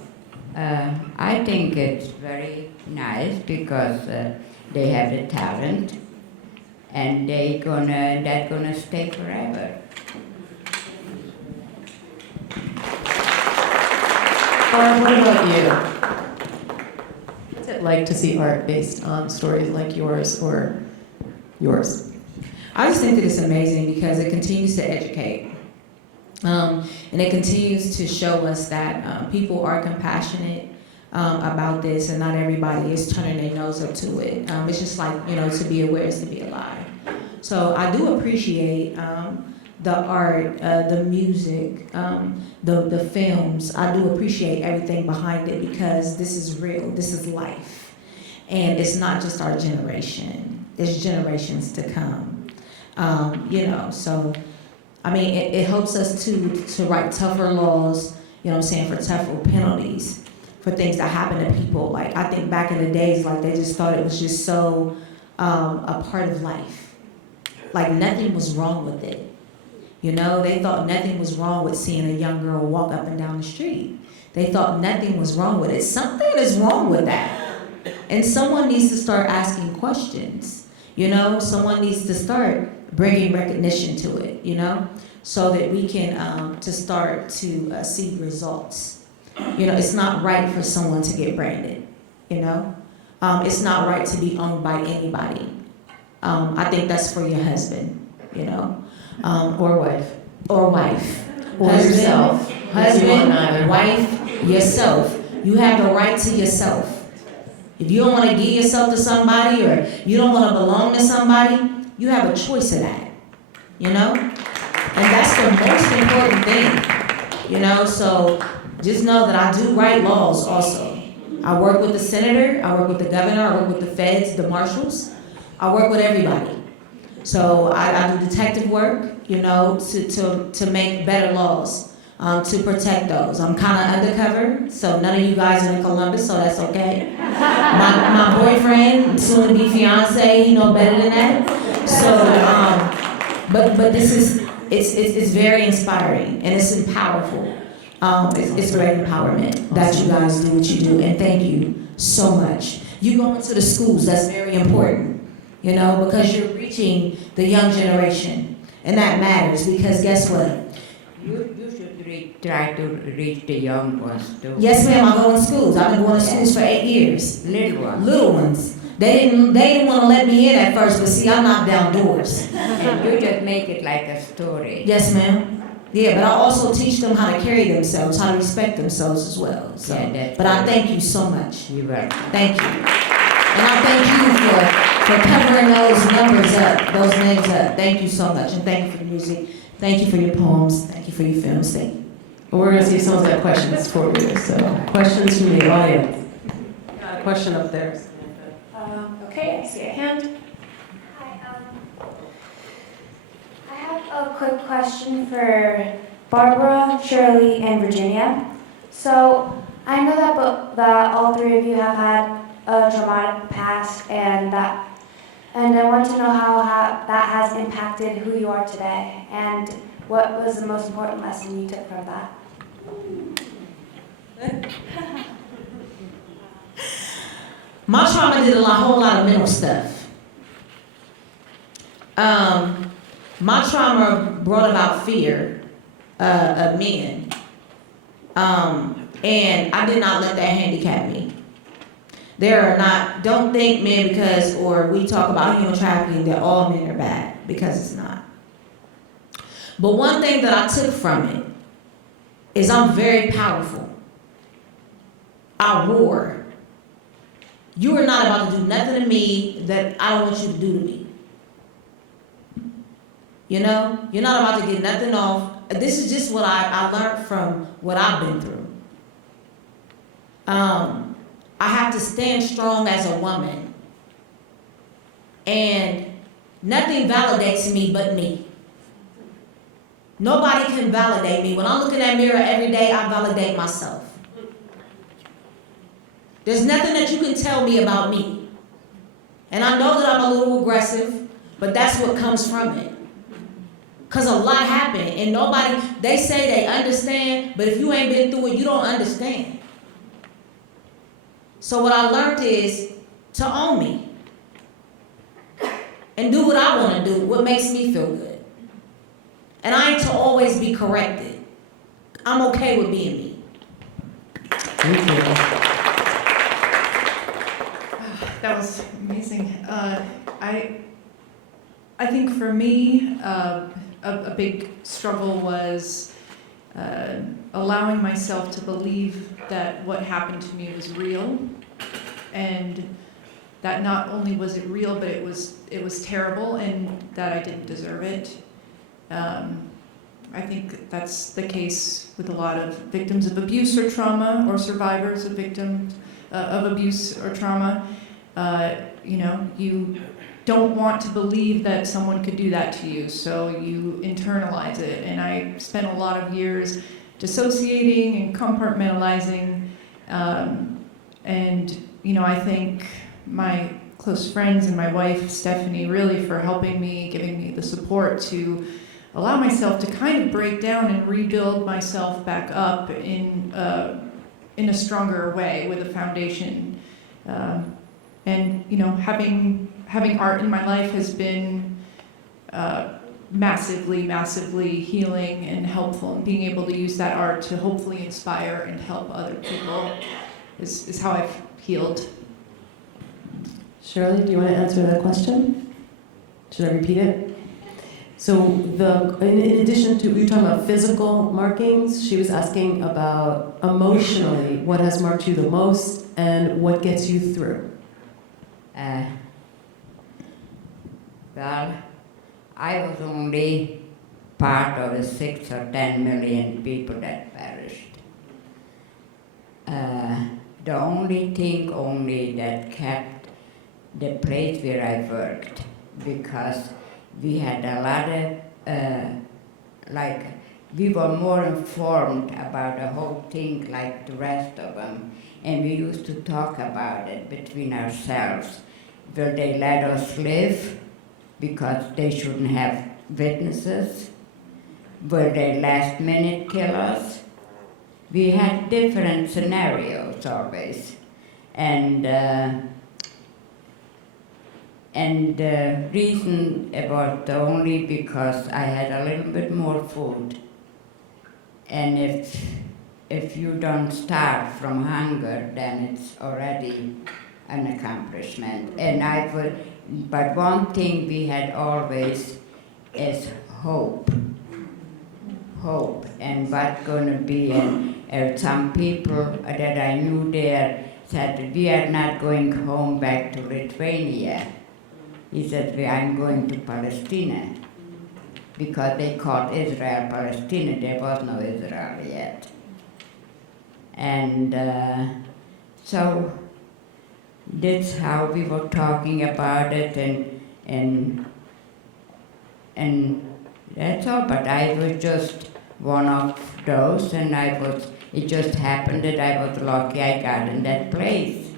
I think it's very nice because they have the talent, and that's gonna stay forever. What about you? What's it like to see art based on stories like yours or yours? I just think that it's amazing because it continues to educate. And it continues to show us that people are compassionate about this, and not everybody is turning their nose up to it. It's just like, to be aware is to be alive. So I do appreciate the art, the music, the films. I do appreciate everything behind it because this is real, this is life. And it's not just our generation, it's generations to come. So I mean, it helps us to write tougher laws, for tougher penalties for things that happen to people. Like, I think back in the days, like, they just thought it was just so a part of life. Like, nothing was wrong with it. They thought nothing was wrong with seeing a young girl walk up and down the street. They thought nothing was wrong with it. Something is wrong with that. And someone needs to start asking questions. Someone needs to start bringing recognition to it, so that we can to start to see results. It's not right for someone to get branded, it's not right to be owned by anybody. I think that's for your husband, you know. Or wife. Or wife. Or Husband, yourself. Husband, wife, yourself. You have the right to yourself. If you don't want to give yourself to somebody or you don't want to belong to somebody, you have a choice of that, you know? And that's the most important thing, you know? So just know that I do write laws also. I work with the senator, I work with the governor, I work with the feds, the marshals. I work with everybody. So I do detective work, you know, to make better laws, to protect those. I'm kind of undercover, so none of you guys are in Columbus, so that's okay. My boyfriend, soon to be fiance, he know better than that. So, but this is, it's very inspiring and it's powerful. It's great empowerment that you guys do what you do, and thank you so much. You go into the schools, that's very important, you know, because you're reaching the young generation, and that matters because guess what? You should try to reach the young ones too. Yes, ma'am, I go in schools. I've been going to schools for 8 years. Little ones. Little ones. They didn't want to let me in at first, but see, I knocked down doors. And you just make it like a story. Yes, ma'am. Yeah, but I also teach them how to carry themselves, how to respect themselves as well. So, Yeah, but I thank you so much. You're welcome. Thank you. And I thank you for covering those numbers up, those names up. Thank you so much. And thank you for the music. Thank you for your poems. Thank you for your films. Thank you. Well, we're going to see if someone's got questions for you. So, questions from the audience. Got a question up there. Okay, I see a hand. Hi, I have a quick question for Barbara, Shirley, and Virginia. So I know that all three of you have had a traumatic past, and I want to know how that has impacted who you are today, and what was the most important lesson you took from that? My trauma did a whole lot of mental stuff. My trauma brought about fear of men. And I did not let that handicap me. Don't think men or we talk about human trafficking, that all men are bad, because it's not. But one thing that I took from it is I'm very powerful. I roar. You are not about to do nothing to me that I don't want you to do to me. You know? You're not about to get nothing off. This is just what I learned from what I've been through. I have to stand strong as a woman. And nothing validates me but me. Nobody can validate me. When I look in that mirror every day, I validate myself. There's nothing that you can tell me about me. And I know that I'm a little aggressive, but that's what comes from it. Because a lot happened, and they say they understand, but if you ain't been through it, you don't understand. So what I learned is to own me. And do what I want to do, what makes me feel good. And I ain't to always be corrected. I'm okay with being me. Thank you. That was amazing. I think for me, a big struggle was allowing myself to believe that what happened to me was real, and that not only was it real, but it was terrible, and that I didn't deserve it. I think that's the case with a lot of victims of abuse or trauma, or survivors of victims of abuse or trauma. You don't want to believe that someone could do that to you, so you internalize it. And I spent a lot of years dissociating and compartmentalizing. I thank my close friends and my wife, Stephanie, really for helping me, giving me the support to allow myself to kind of break down and rebuild myself back up in a stronger way with a foundation. Having art in my life has been massively healing and helpful, and being able to use that art to hopefully inspire and help other people is how I've healed. Shirley, do you want to answer that question? Should I repeat it? So in addition to, we were talking about physical markings, she was asking about emotionally, what has marked you the most and what gets you through? Well, I was only part of the 6 or 10 million people that perished. The only thing that kept the place where I worked, because we had a lot of, we were more informed about the whole thing like the rest of them, and we used to talk about it between ourselves. Will they let us live because they shouldn't have witnesses? Will they last minute kill us? We had different scenarios always, and the reason it was only because I had a little bit more food, and if you don't starve from hunger, then it's already an accomplishment. But one thing we had always is hope. Hope, and what's going to be, and some people that I knew there said, we are not going home back to Lithuania. He said, I'm going to Palestine, because they called Israel Palestine. There was no Israel yet. And so that's how we were talking about it, and that's all. But I was just one of those, and it just happened that I was lucky I got in that place.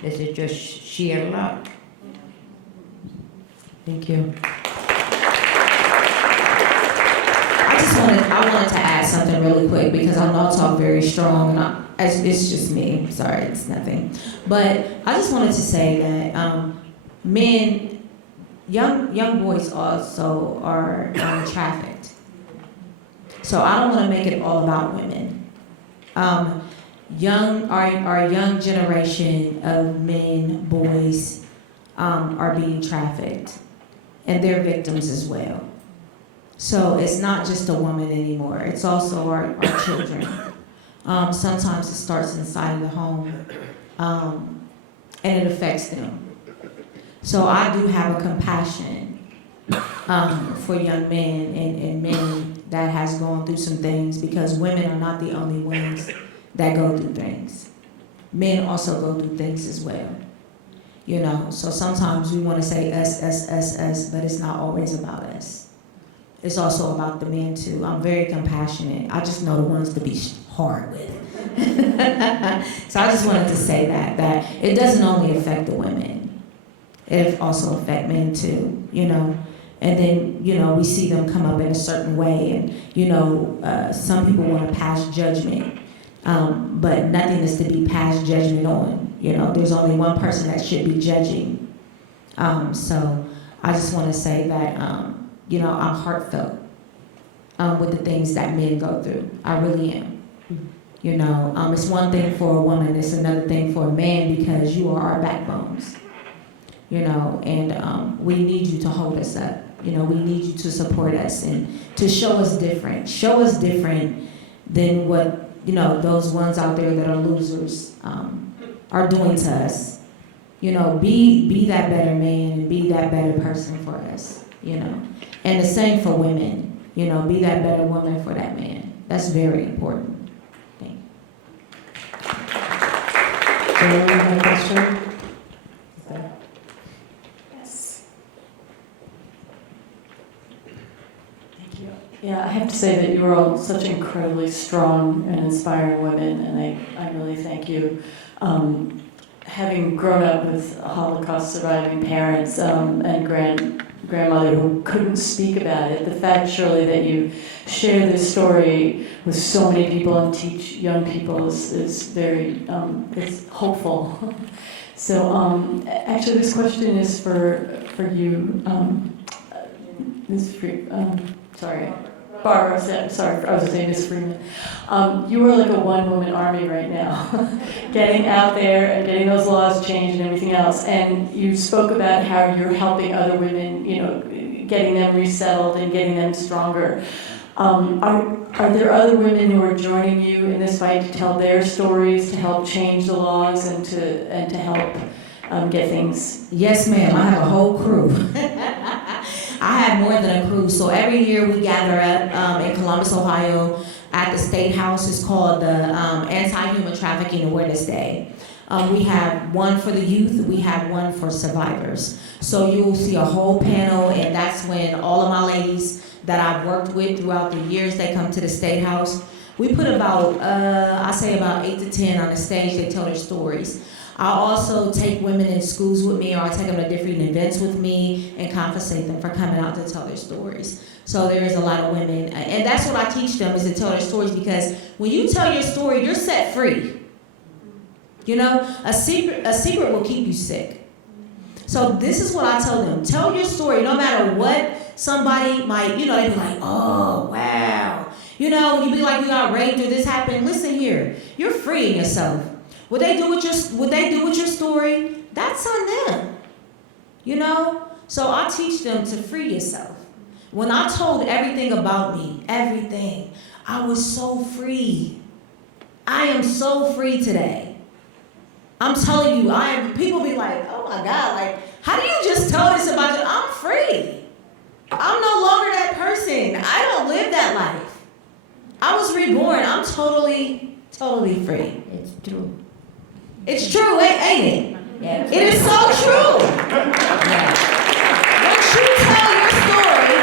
This is just sheer luck. Thank you. I wanted to add something really quick, because I know I talk very strong, and it's just me. Sorry, it's nothing. But I just wanted to say that men, young boys also are trafficked. So I don't want to make it all about women. Our young generation of men, boys, are being trafficked, and they're victims as well. So it's not just a woman anymore, it's also our children. Sometimes it starts inside of the home, and it affects them. So I do have a compassion for young men and men that has gone through some things, because women are not the only ones that go through things. Men also go through things as well. You know, so sometimes we want to say us, but it's not always about us. It's also about the men too. I'm very compassionate. I just know the ones to be hard with. So I just wanted to say that it doesn't only affect the women. It also affects men too, you know. And then, you know, we see them come up in a certain way, and, you know, some people want to pass judgment, but nothing is to be passed judgment on. You know, there's only one person that should be judging. So I just want to say that, you know, I'm heartfelt with the things that men go through. I really am. You know, it's one thing for a woman, it's another thing for a man, because you are our backbones. You know, and we need you to hold us up. You know, we need you to support us and to show us different. Show us different than what, you know, those ones out there that are losers are doing to us. You know, be that better man and be that better person for us, you know. And the same for women, you know, be that better woman for that man. That's very important. Thank you. Anyone have a question? Yes. Thank you. Yeah, I have to say that you're all such incredibly strong and inspiring women, and I really thank you. Having grown up with Holocaust surviving parents and grandmother who couldn't speak about it, the fact, Shirley, that you share this story with so many people and teach young people is very it's hopeful. So actually, this question is for you, Ms. Sorry. Barbara said, sorry, I was saying Ms. Freeman. You are like a one-woman army right now, getting out there and getting those laws changed and everything else. And you spoke about how you're helping other women, you know, getting them resettled and getting them stronger. Are there other women who are joining you in this fight to tell their stories, to help change the laws, and to help get things? Yes, ma'am. I have a whole crew. I have more than a crew. So every year we gather at in Columbus, Ohio, at the State House. It's called the Anti-Human Trafficking Awareness Day. We have one for the youth. We have one for survivors. So you will see a whole panel, and that's when all of my ladies that I've worked with throughout the years, they come to the State House. We put about, I say about 8 to 10 on the stage. They tell their stories. I also take women in schools with me, or I take them to different events with me and compensate them for coming out to tell their stories. So there is a lot of women, and that's what I teach them, is to tell their stories, because when you tell your story, you're set free. You know, a secret will keep you sick. So this is what I tell them. Tell your story, no matter what somebody might, you know, they be like, oh, wow. You know, you be like, you got raped or this happened. Listen here, you're freeing yourself. What they do with your story, that's on them. You know? So I teach them to free yourself. When I told everything about me, everything, I was so free. I am so free today. I'm telling you, people be like, oh my God, like, how do you just tell this about you? I'm free. I'm no longer that person. I don't live that life. I was reborn. I'm totally free. It's true. It's true, ain't it? Yeah. It is so true. Yeah. Once you tell your story,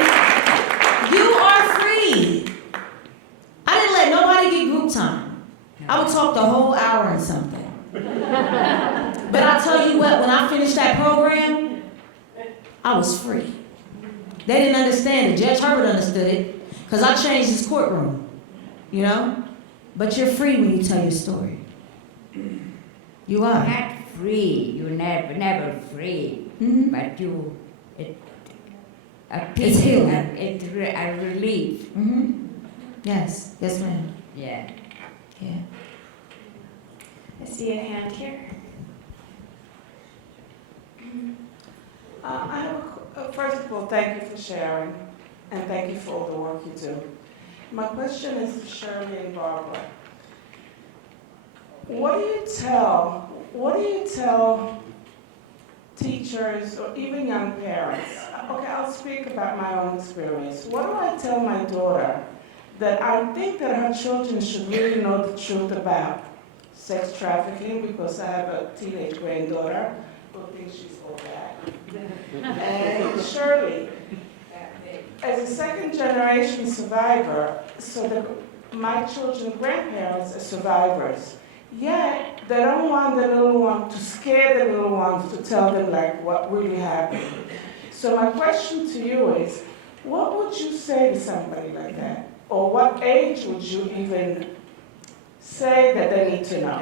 you are free. I didn't let nobody get group time. I would talk the whole hour and something. But I tell you what, when I finished that program, I was free. They didn't understand it. Judge Herbert understood it, because I changed his courtroom, you know? But you're free when you tell your story. You are. Not free. You're never free. Mm-hmm. But It's healing. It's a relief. Mm-hmm. Yes. Yes, ma'am. Yeah. Yeah. I see a hand here. First of all, thank you for sharing, and thank you for all the work you do. My question is to Shirley and Barbara. What do you tell teachers or even young parents? Okay, I'll speak about my own experience. What do I tell my daughter that I think that her children should really know the truth about sex trafficking, because I have a teenage granddaughter who thinks she's all that. And Shirley, as a second-generation survivor, so that my children's grandparents are survivors, yet they don't want the little one to scare the little ones to tell them like what really happened. So my question to you is, what would you say to somebody like that? Or what age would you even say that they need to know?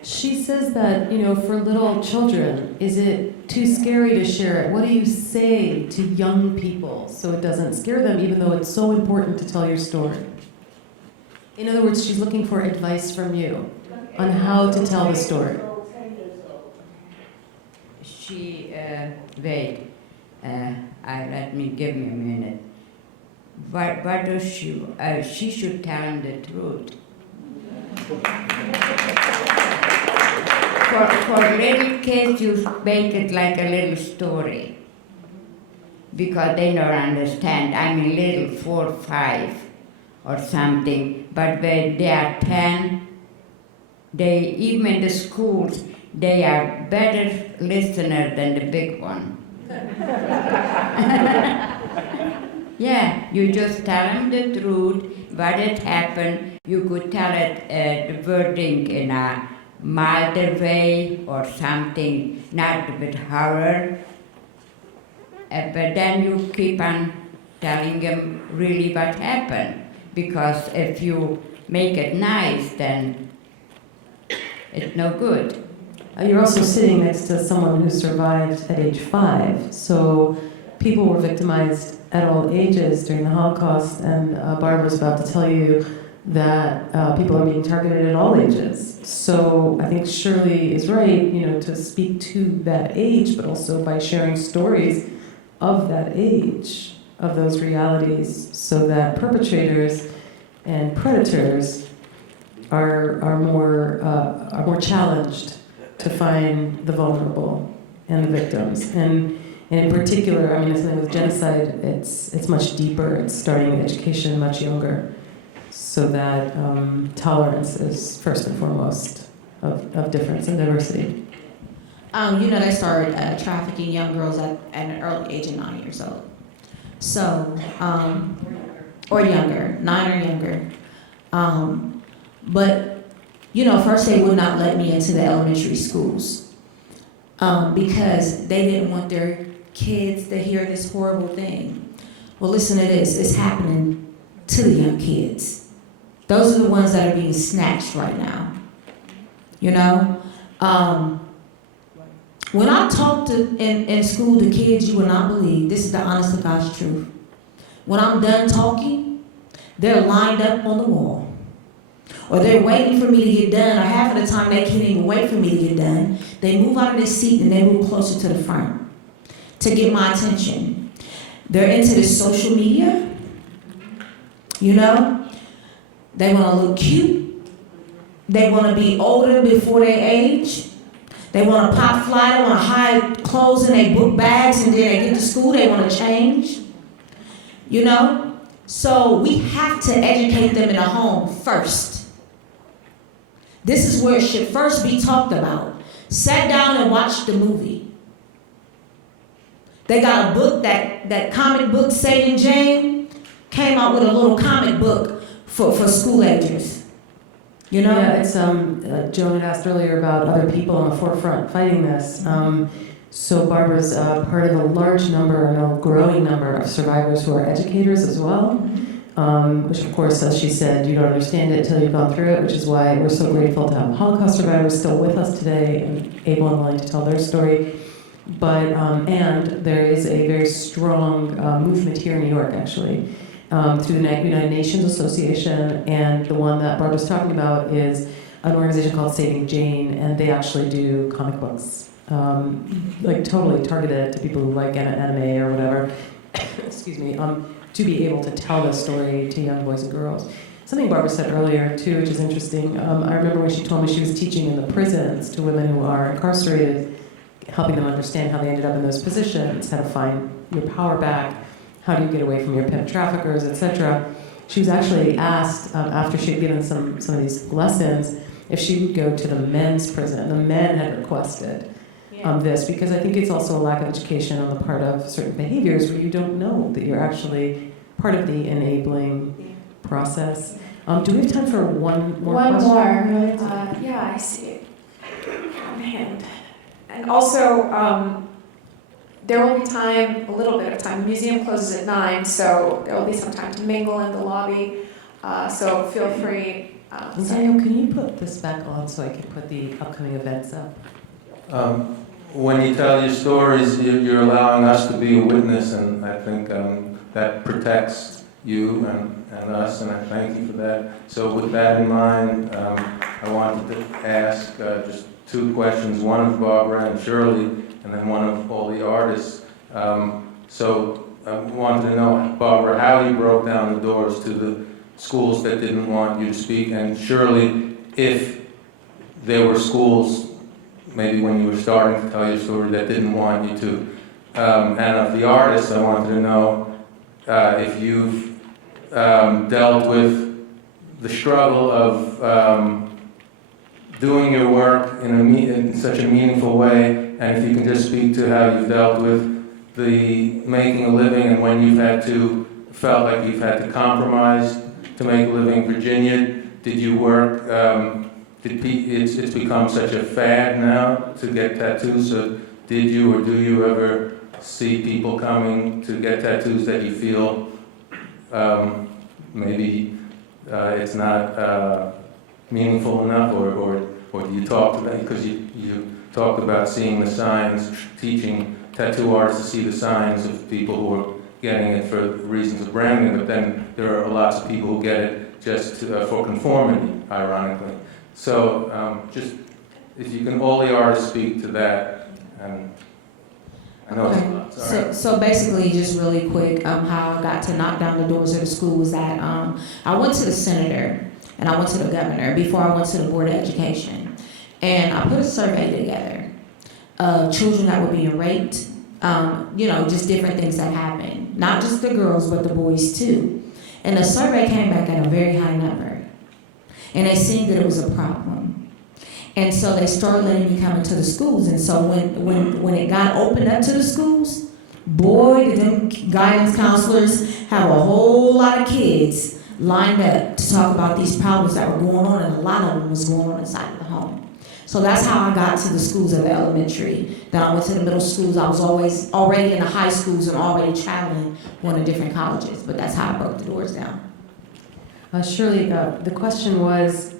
She says that, you know, for little children, is it too scary to share it? What do you say to young people so it doesn't scare them, even though it's so important to tell your story? In other words, she's looking for advice from you on how to tell the story. She, wait, give me a minute. What does she should tell him the truth. For little kids, you make it like a little story, because they don't understand. I mean, little 4, 5 or something, but when they are 10, they, even in the schools, they are better listeners than the big one. Yeah, you just tell them the truth, what had happened. You could tell it the wording in a milder way or something, not with horror. But then you keep on telling them really what happened, because if you make it nice, then it's no good. You're also sitting next to someone who survived at age 5, so people were victimized at all ages during the Holocaust, and Barbara's about to tell you that people are being targeted at all ages. So I think Shirley is right, to speak to that age, but also by sharing stories of that age, of those realities, so that perpetrators and predators are more challenged to find the vulnerable and the victims. And in particular, I mean, something with genocide, it's much deeper. It's starting education much younger, so that tolerance is first and foremost of difference and diversity. They start trafficking young girls at an early age of 9 years old. So, or younger, 9 or younger. But, first they would not let me into the elementary schools because they didn't want their kids to hear this horrible thing. Well, listen to this. It's happening to the young kids. Those are the ones that are being snatched right now. When I talk to in school to kids, you will not believe, this is the honest to God's truth. When I'm done talking, they're lined up on the wall. Or they're waiting for me to get done, or half of the time they can't even wait for me to get done. They move out of their seat and they move closer to the front to get my attention. They're into this social media, They want to look cute. They want to be older before their age. They want to pop fly, they want to hide clothes in their book bags, and then they get to school, they want to change. So we have to educate them in the home first. This is where it should first be talked about. Sat down and watched the movie. They got a book, that comic book, Sadie Jane, came out with a little comic book for school agers. Yeah, it's Joan had asked earlier about other people on the forefront fighting this. So Barbara's part of a large number, a growing number of survivors who are educators as well, which of course, as she said, you don't understand it until you've gone through it, which is why we're so grateful to have Holocaust survivors still with us today and able and willing to tell their story. But, and there is a very strong movement here in New York, actually, through the United Nations Association, and the one that Barbara's talking about is an organization called Saving Jane, and they actually do comic books, totally targeted to people who like anime or whatever, excuse me, to be able to tell this story to young boys and girls. Something Barbara said earlier, too, which is interesting. I remember when she told me she was teaching in the prisons to women who are incarcerated, helping them understand how they ended up in those positions, how to find your power back, how do you get away from your pimp traffickers, etc. She was actually asked, after she had given some of these lessons, if she would go to the men's prison. The men had requested this, because I think it's also a lack of education on the part of certain behaviors where you don't know that you're actually part of the enabling process. Do we have time for one more question? One more. Yeah, I see it on hand. And also, there will be time, a little bit of time. The museum closes at 9, so there will be some time to mingle in the lobby. So feel free. Daniel, can you put this back on so I can put the upcoming events up? When you tell your stories, you're allowing us to be a witness, and I think that protects you and us, and I thank you for that. So with that in mind, I wanted to ask just 2 questions, one of Barbara and Shirley, and then one of all the artists. So I wanted to know, Barbara, how you broke down the doors to the schools that didn't want you to speak, and Shirley, if there were schools, maybe when you were starting to tell your story, that didn't want you to. And of the artists, I wanted to know if you've dealt with the struggle of doing your work in such a meaningful way, and if you can just speak to how you've dealt with the making a living and when you've felt like you've had to compromise to make a living. Virginia, did you work, it's become such a fad now to get tattoos, so did you or do you ever see people coming to get tattoos that you feel maybe it's not meaningful enough, or do you talk to them, because you talked about seeing the signs, teaching tattoo artists to see the signs of people who are getting it for reasons of branding, but then there are lots of people who get it just for conformity, ironically. So just, if you can, all the artists speak to that, and I know it's a lot, sorry. So basically, just really quick, how I got to knock down the doors of the school was that I went to the senator and I went to the governor before I went to the Board of Education. And I put a survey together of children that were being raped, just different things that happened. Not just the girls, but the boys too. And the survey came back at a very high number. And they seen that it was a problem. And so they started letting me come into the schools. And so when it got opened up to the schools, boy, did them guidance counselors have a whole lot of kids lined up to talk about these problems that were going on, and a lot of them was going on inside of the home. So that's how I got to the schools of the elementary. Then I went to the middle schools. I was always already in the high schools and already traveling, going to different colleges. But that's how I broke the doors down. Shirley, the question was,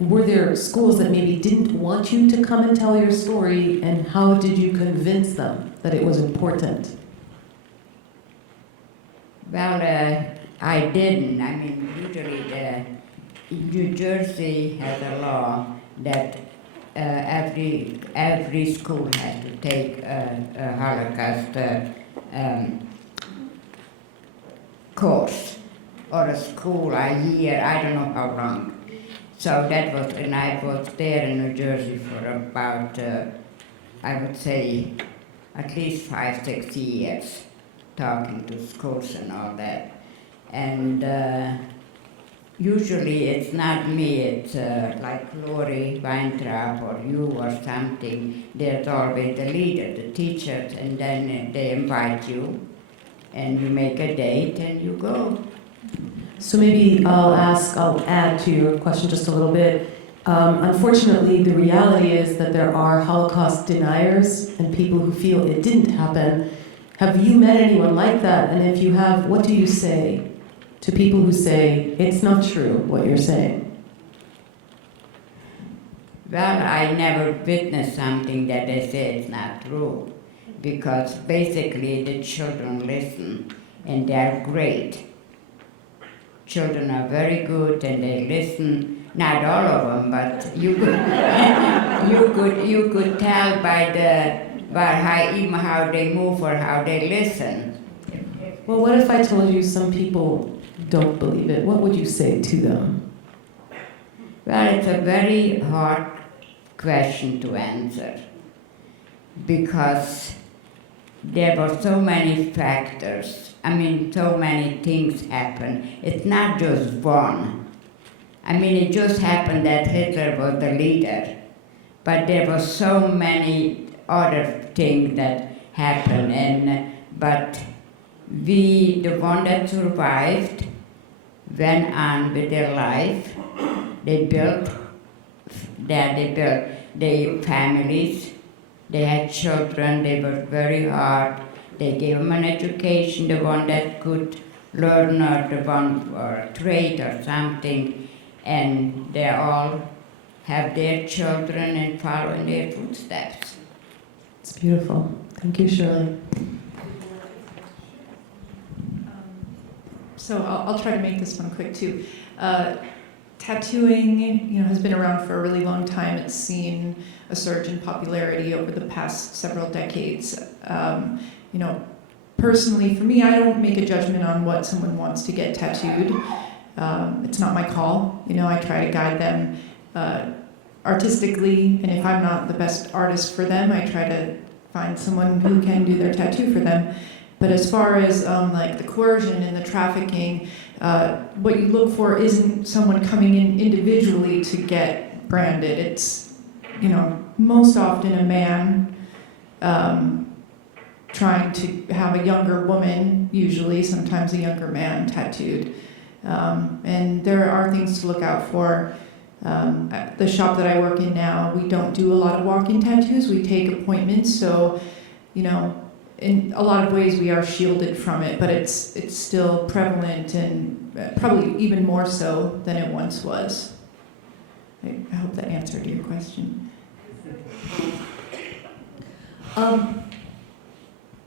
were there schools that maybe didn't want you to come and tell your story, and how did you convince them that it was important? Well, I didn't. I mean, usually New Jersey has a law that every school has to take a Holocaust course, or a school a year, I don't know how long. So that was, and I was there in New Jersey for about, I would say, at least 5-6 years, talking to schools and all that. And usually it's not me, it's like Lori Weintraub or you or something. There's always the leader, the teachers, and then they invite you, and you make a date and you go. So maybe I'll add to your question just a little bit. Unfortunately, the reality is that there are Holocaust deniers and people who feel it didn't happen. Have you met anyone like that? And if you have, what do you say to people who say, it's not true, what you're saying? Well, I never witnessed something that they say is not true, because basically the children listen, and they're great. Children are very good, and they listen. Not all of them, but you could you could tell by how they move or how they listen. Well, what if I told you some people don't believe it? What would you say to them? Well, it's a very hard question to answer, because there were so many factors. I mean, so many things happen. It's not just one. I mean, it just happened that Hitler was the leader, but there were so many other things that happened, but we, the one that survived, went on with their life. They built their families. They had children. They worked very hard. They gave them an education, the one that could learn, or the one or a trade or something, and they all have their children and follow in their footsteps. It's beautiful. Thank you, Shirley. So I'll try to make this one quick too. Tattooing, has been around for a really long time. It's seen a surge in popularity over the past several decades. Personally, for me, I don't make a judgment on what someone wants to get tattooed. It's not my call. I try to guide them artistically, and if I'm not the best artist for them, I try to find someone who can do their tattoo for them. But as far as like the coercion and the trafficking, what you look for isn't someone coming in individually to get branded. It's, most often a man trying to have a younger woman, usually, sometimes a younger man, tattooed. And there are things to look out for. At the shop that I work in now, we don't do a lot of walk-in tattoos. We take appointments, so, in a lot of ways we are shielded from it, but it's still prevalent, and probably even more so than it once was. I hope that answered your question.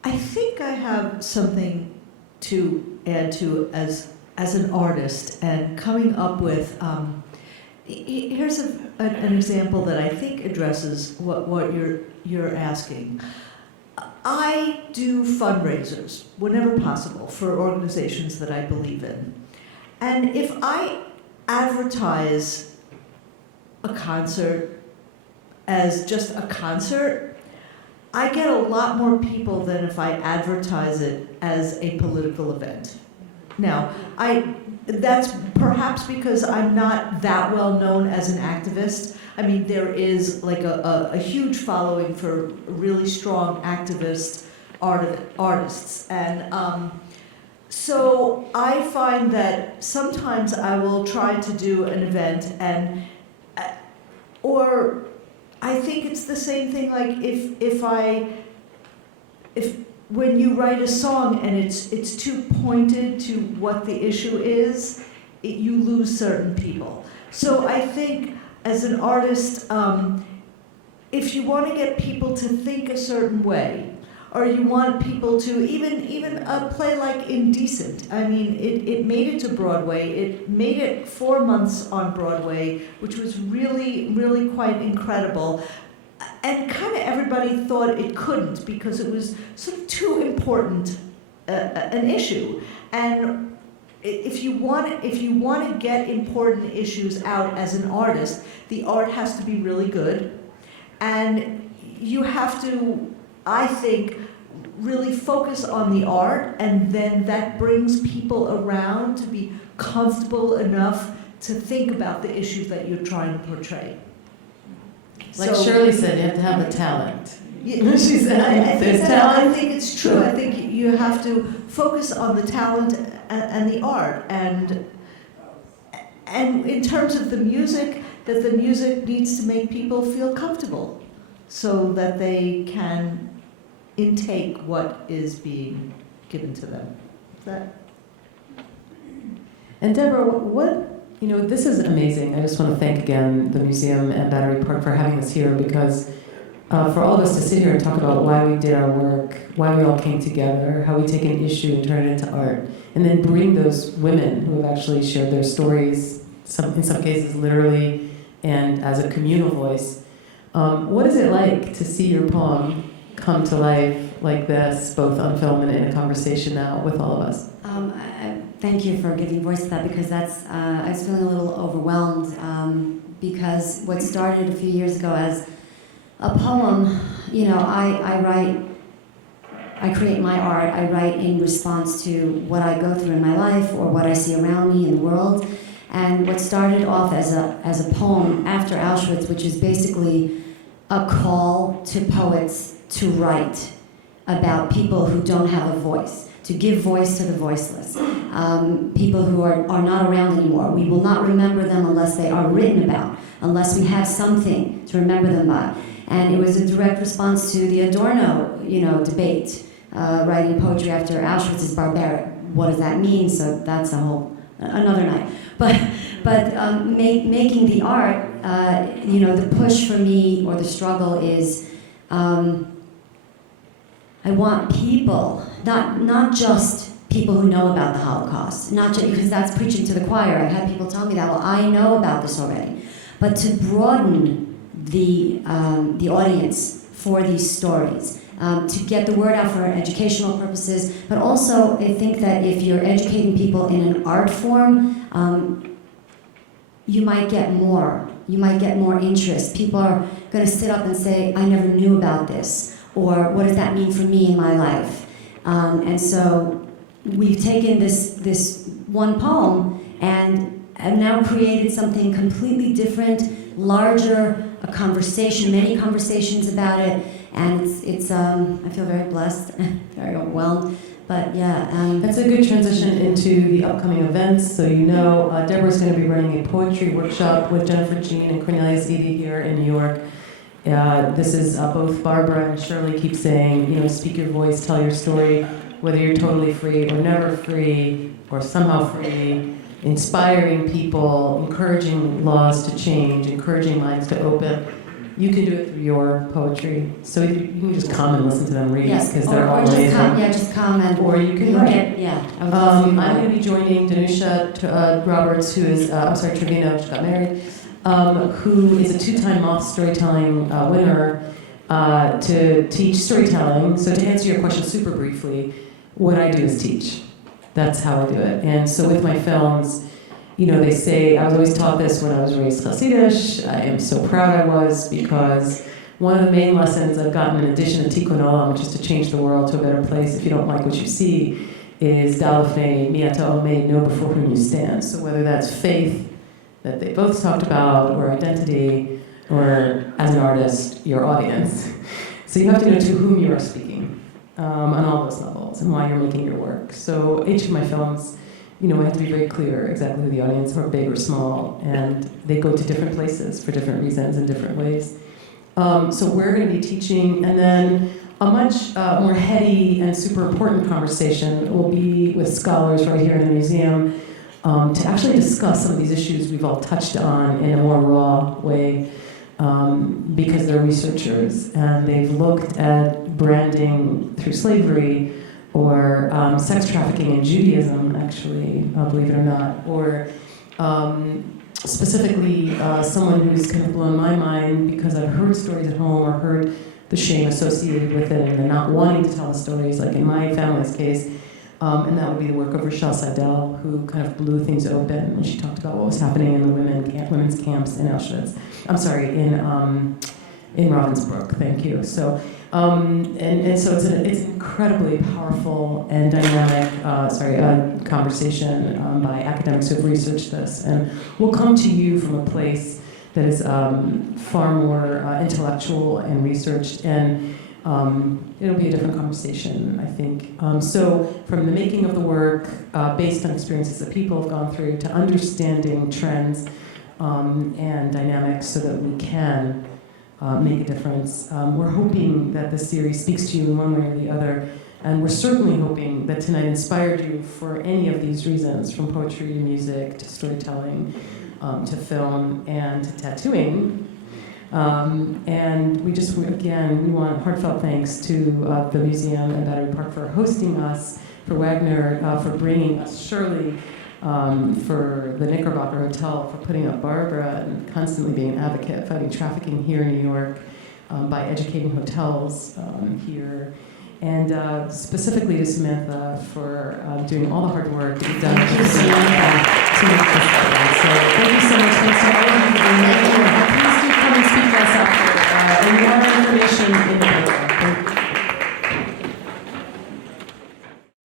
I think I have something to add to as an artist and coming up with. Here's an example that I think addresses what you're asking. I do fundraisers whenever possible for organizations that I believe in. And if I advertise a concert as just a concert, I get a lot more people than if I advertise it as a political event. Now, that's perhaps because I'm not that well known as an activist. I mean, there is like a huge following for really strong activist artists. And so I find that sometimes I will try to do an event or I think it's the same thing like if when you write a song and it's too pointed to what the issue is, you lose certain people. So I think as an artist, if you want to get people to think a certain way, or you want people to even play like Indecent. I mean, it made it to Broadway. It made it 4 months on Broadway, which was really, really quite incredible. And kind of everybody thought it couldn't because it was sort of too important an issue. And if you want to get important issues out as an artist, the art has to be really good, and you have to, I think, really focus on the art, and then that brings people around to be comfortable enough to think about the issues that you're trying to portray. Like Shirley said, you have to have the talent. She said, I think it's true. I think you have to focus on the talent and the art, and in terms of the music, that the music needs to make people feel comfortable, so that they can intake what is being given to them. And Deborah, this is amazing. I just want to thank again the museum and Battery Park for having us here, because for all of us to sit here and talk about why we did our work, why we all came together, how we take an issue and turn it into art, and then bring those women who have actually shared their stories, in some cases literally, and as a communal voice. What is it like to see your poem come to life like this, both on film and in a conversation now with all of us? Thank you for giving voice to that, because I was feeling a little overwhelmed, because what started a few years ago as a poem, I create my art, I write in response to what I go through in my life or what I see around me in the world. And what started off as a poem after Auschwitz, which is basically a call to poets to write about people who don't have a voice, to give voice to the voiceless, people who are not around anymore. We will not remember them unless they are written about, unless we have something to remember them by. And it was a direct response to the Adorno, debate. Writing poetry after Auschwitz is barbaric. What does that mean? So that's another night. But making the art, the push for me or the struggle is, I want people, not just people who know about the Holocaust, not just because that's preaching to the choir. I've had people tell me that, well, I know about this already, but to broaden the audience for these stories, to get the word out for educational purposes, but also I think that if you're educating people in an art form, you might get more interest. People are going to sit up and say, I never knew about this, or what does that mean for me in my life? And so we've taken this one poem and have now created something completely different, larger, a conversation, many conversations about it, and it's I feel very blessed, very overwhelmed, but yeah. That's a good transition into the upcoming events. So Deborah's going to be running a poetry workshop with Jennifer Jean and Cornelius Eady here in New York. This is both Barbara and Shirley keep saying, speak your voice, tell your story, whether you're totally free or never free or somehow free, inspiring people, encouraging laws to change, encouraging minds to open. You can do it through your poetry. So you can just come and listen to them read, Yes, because they're all just amazing. come, just come and Or you can you'll write. get, yeah. I would love for you to I'm write. going to be joining Danusha Roberts, who is, Trevino, she got married, who is a 2-time Moth Storytelling winner, to teach storytelling. So to answer your question super briefly, what I do is teach. That's how I do it. And so with my films, they say, I was always taught this when I was raised Hasidish. I am so proud I was, because one of the main lessons I've gotten in addition to Tikkun Olam, which is to change the world to a better place if you don't like what you see, is Dalafnei Miata Omeid, know before whom you stand. So whether that's faith, that they both talked about, or identity, or as an artist, your audience. So you have to know to whom you are speaking on all those levels and why you're making your work. So each of my films, I have to be very clear exactly who the audience are, big or small, and they go to different places for different reasons in different ways. So we're going to be teaching, and then a much more heady and super important conversation will be with scholars right here in the museum to actually discuss some of these issues we've all touched on in a more raw way, because they're researchers and they've looked at branding through slavery, or sex trafficking in Judaism, actually, believe it or not, or specifically someone who's kind of blown my mind because I've heard stories at home or heard the shame associated with it and the not wanting to tell the stories, like in my family's case, and that would be the work of Rochelle Seidel, who kind of blew things open when she talked about what was happening in the women's camps in Auschwitz. I'm sorry, in Ravensbrück. Thank you. So. And so it's an incredibly powerful and dynamic conversation by academics who have researched this. And we'll come to you from a place that is far more intellectual and researched, and it'll be a different conversation, I think. So from the making of the work, based on experiences that people have gone through, to understanding trends and dynamics so that we can make a difference. We're hoping that this series speaks to you in one way or the other, and we're certainly hoping that tonight inspired you for any of these reasons, from poetry to music to storytelling to film and to tattooing. And we want heartfelt thanks to the museum and Battery Park for hosting us, for Wagner for bringing us, Shirley for the Knickerbocker Hotel for putting up Barbara and constantly being an advocate fighting trafficking here in New York, by educating hotels here, and specifically to Samantha for doing all the hard work that you've done to make this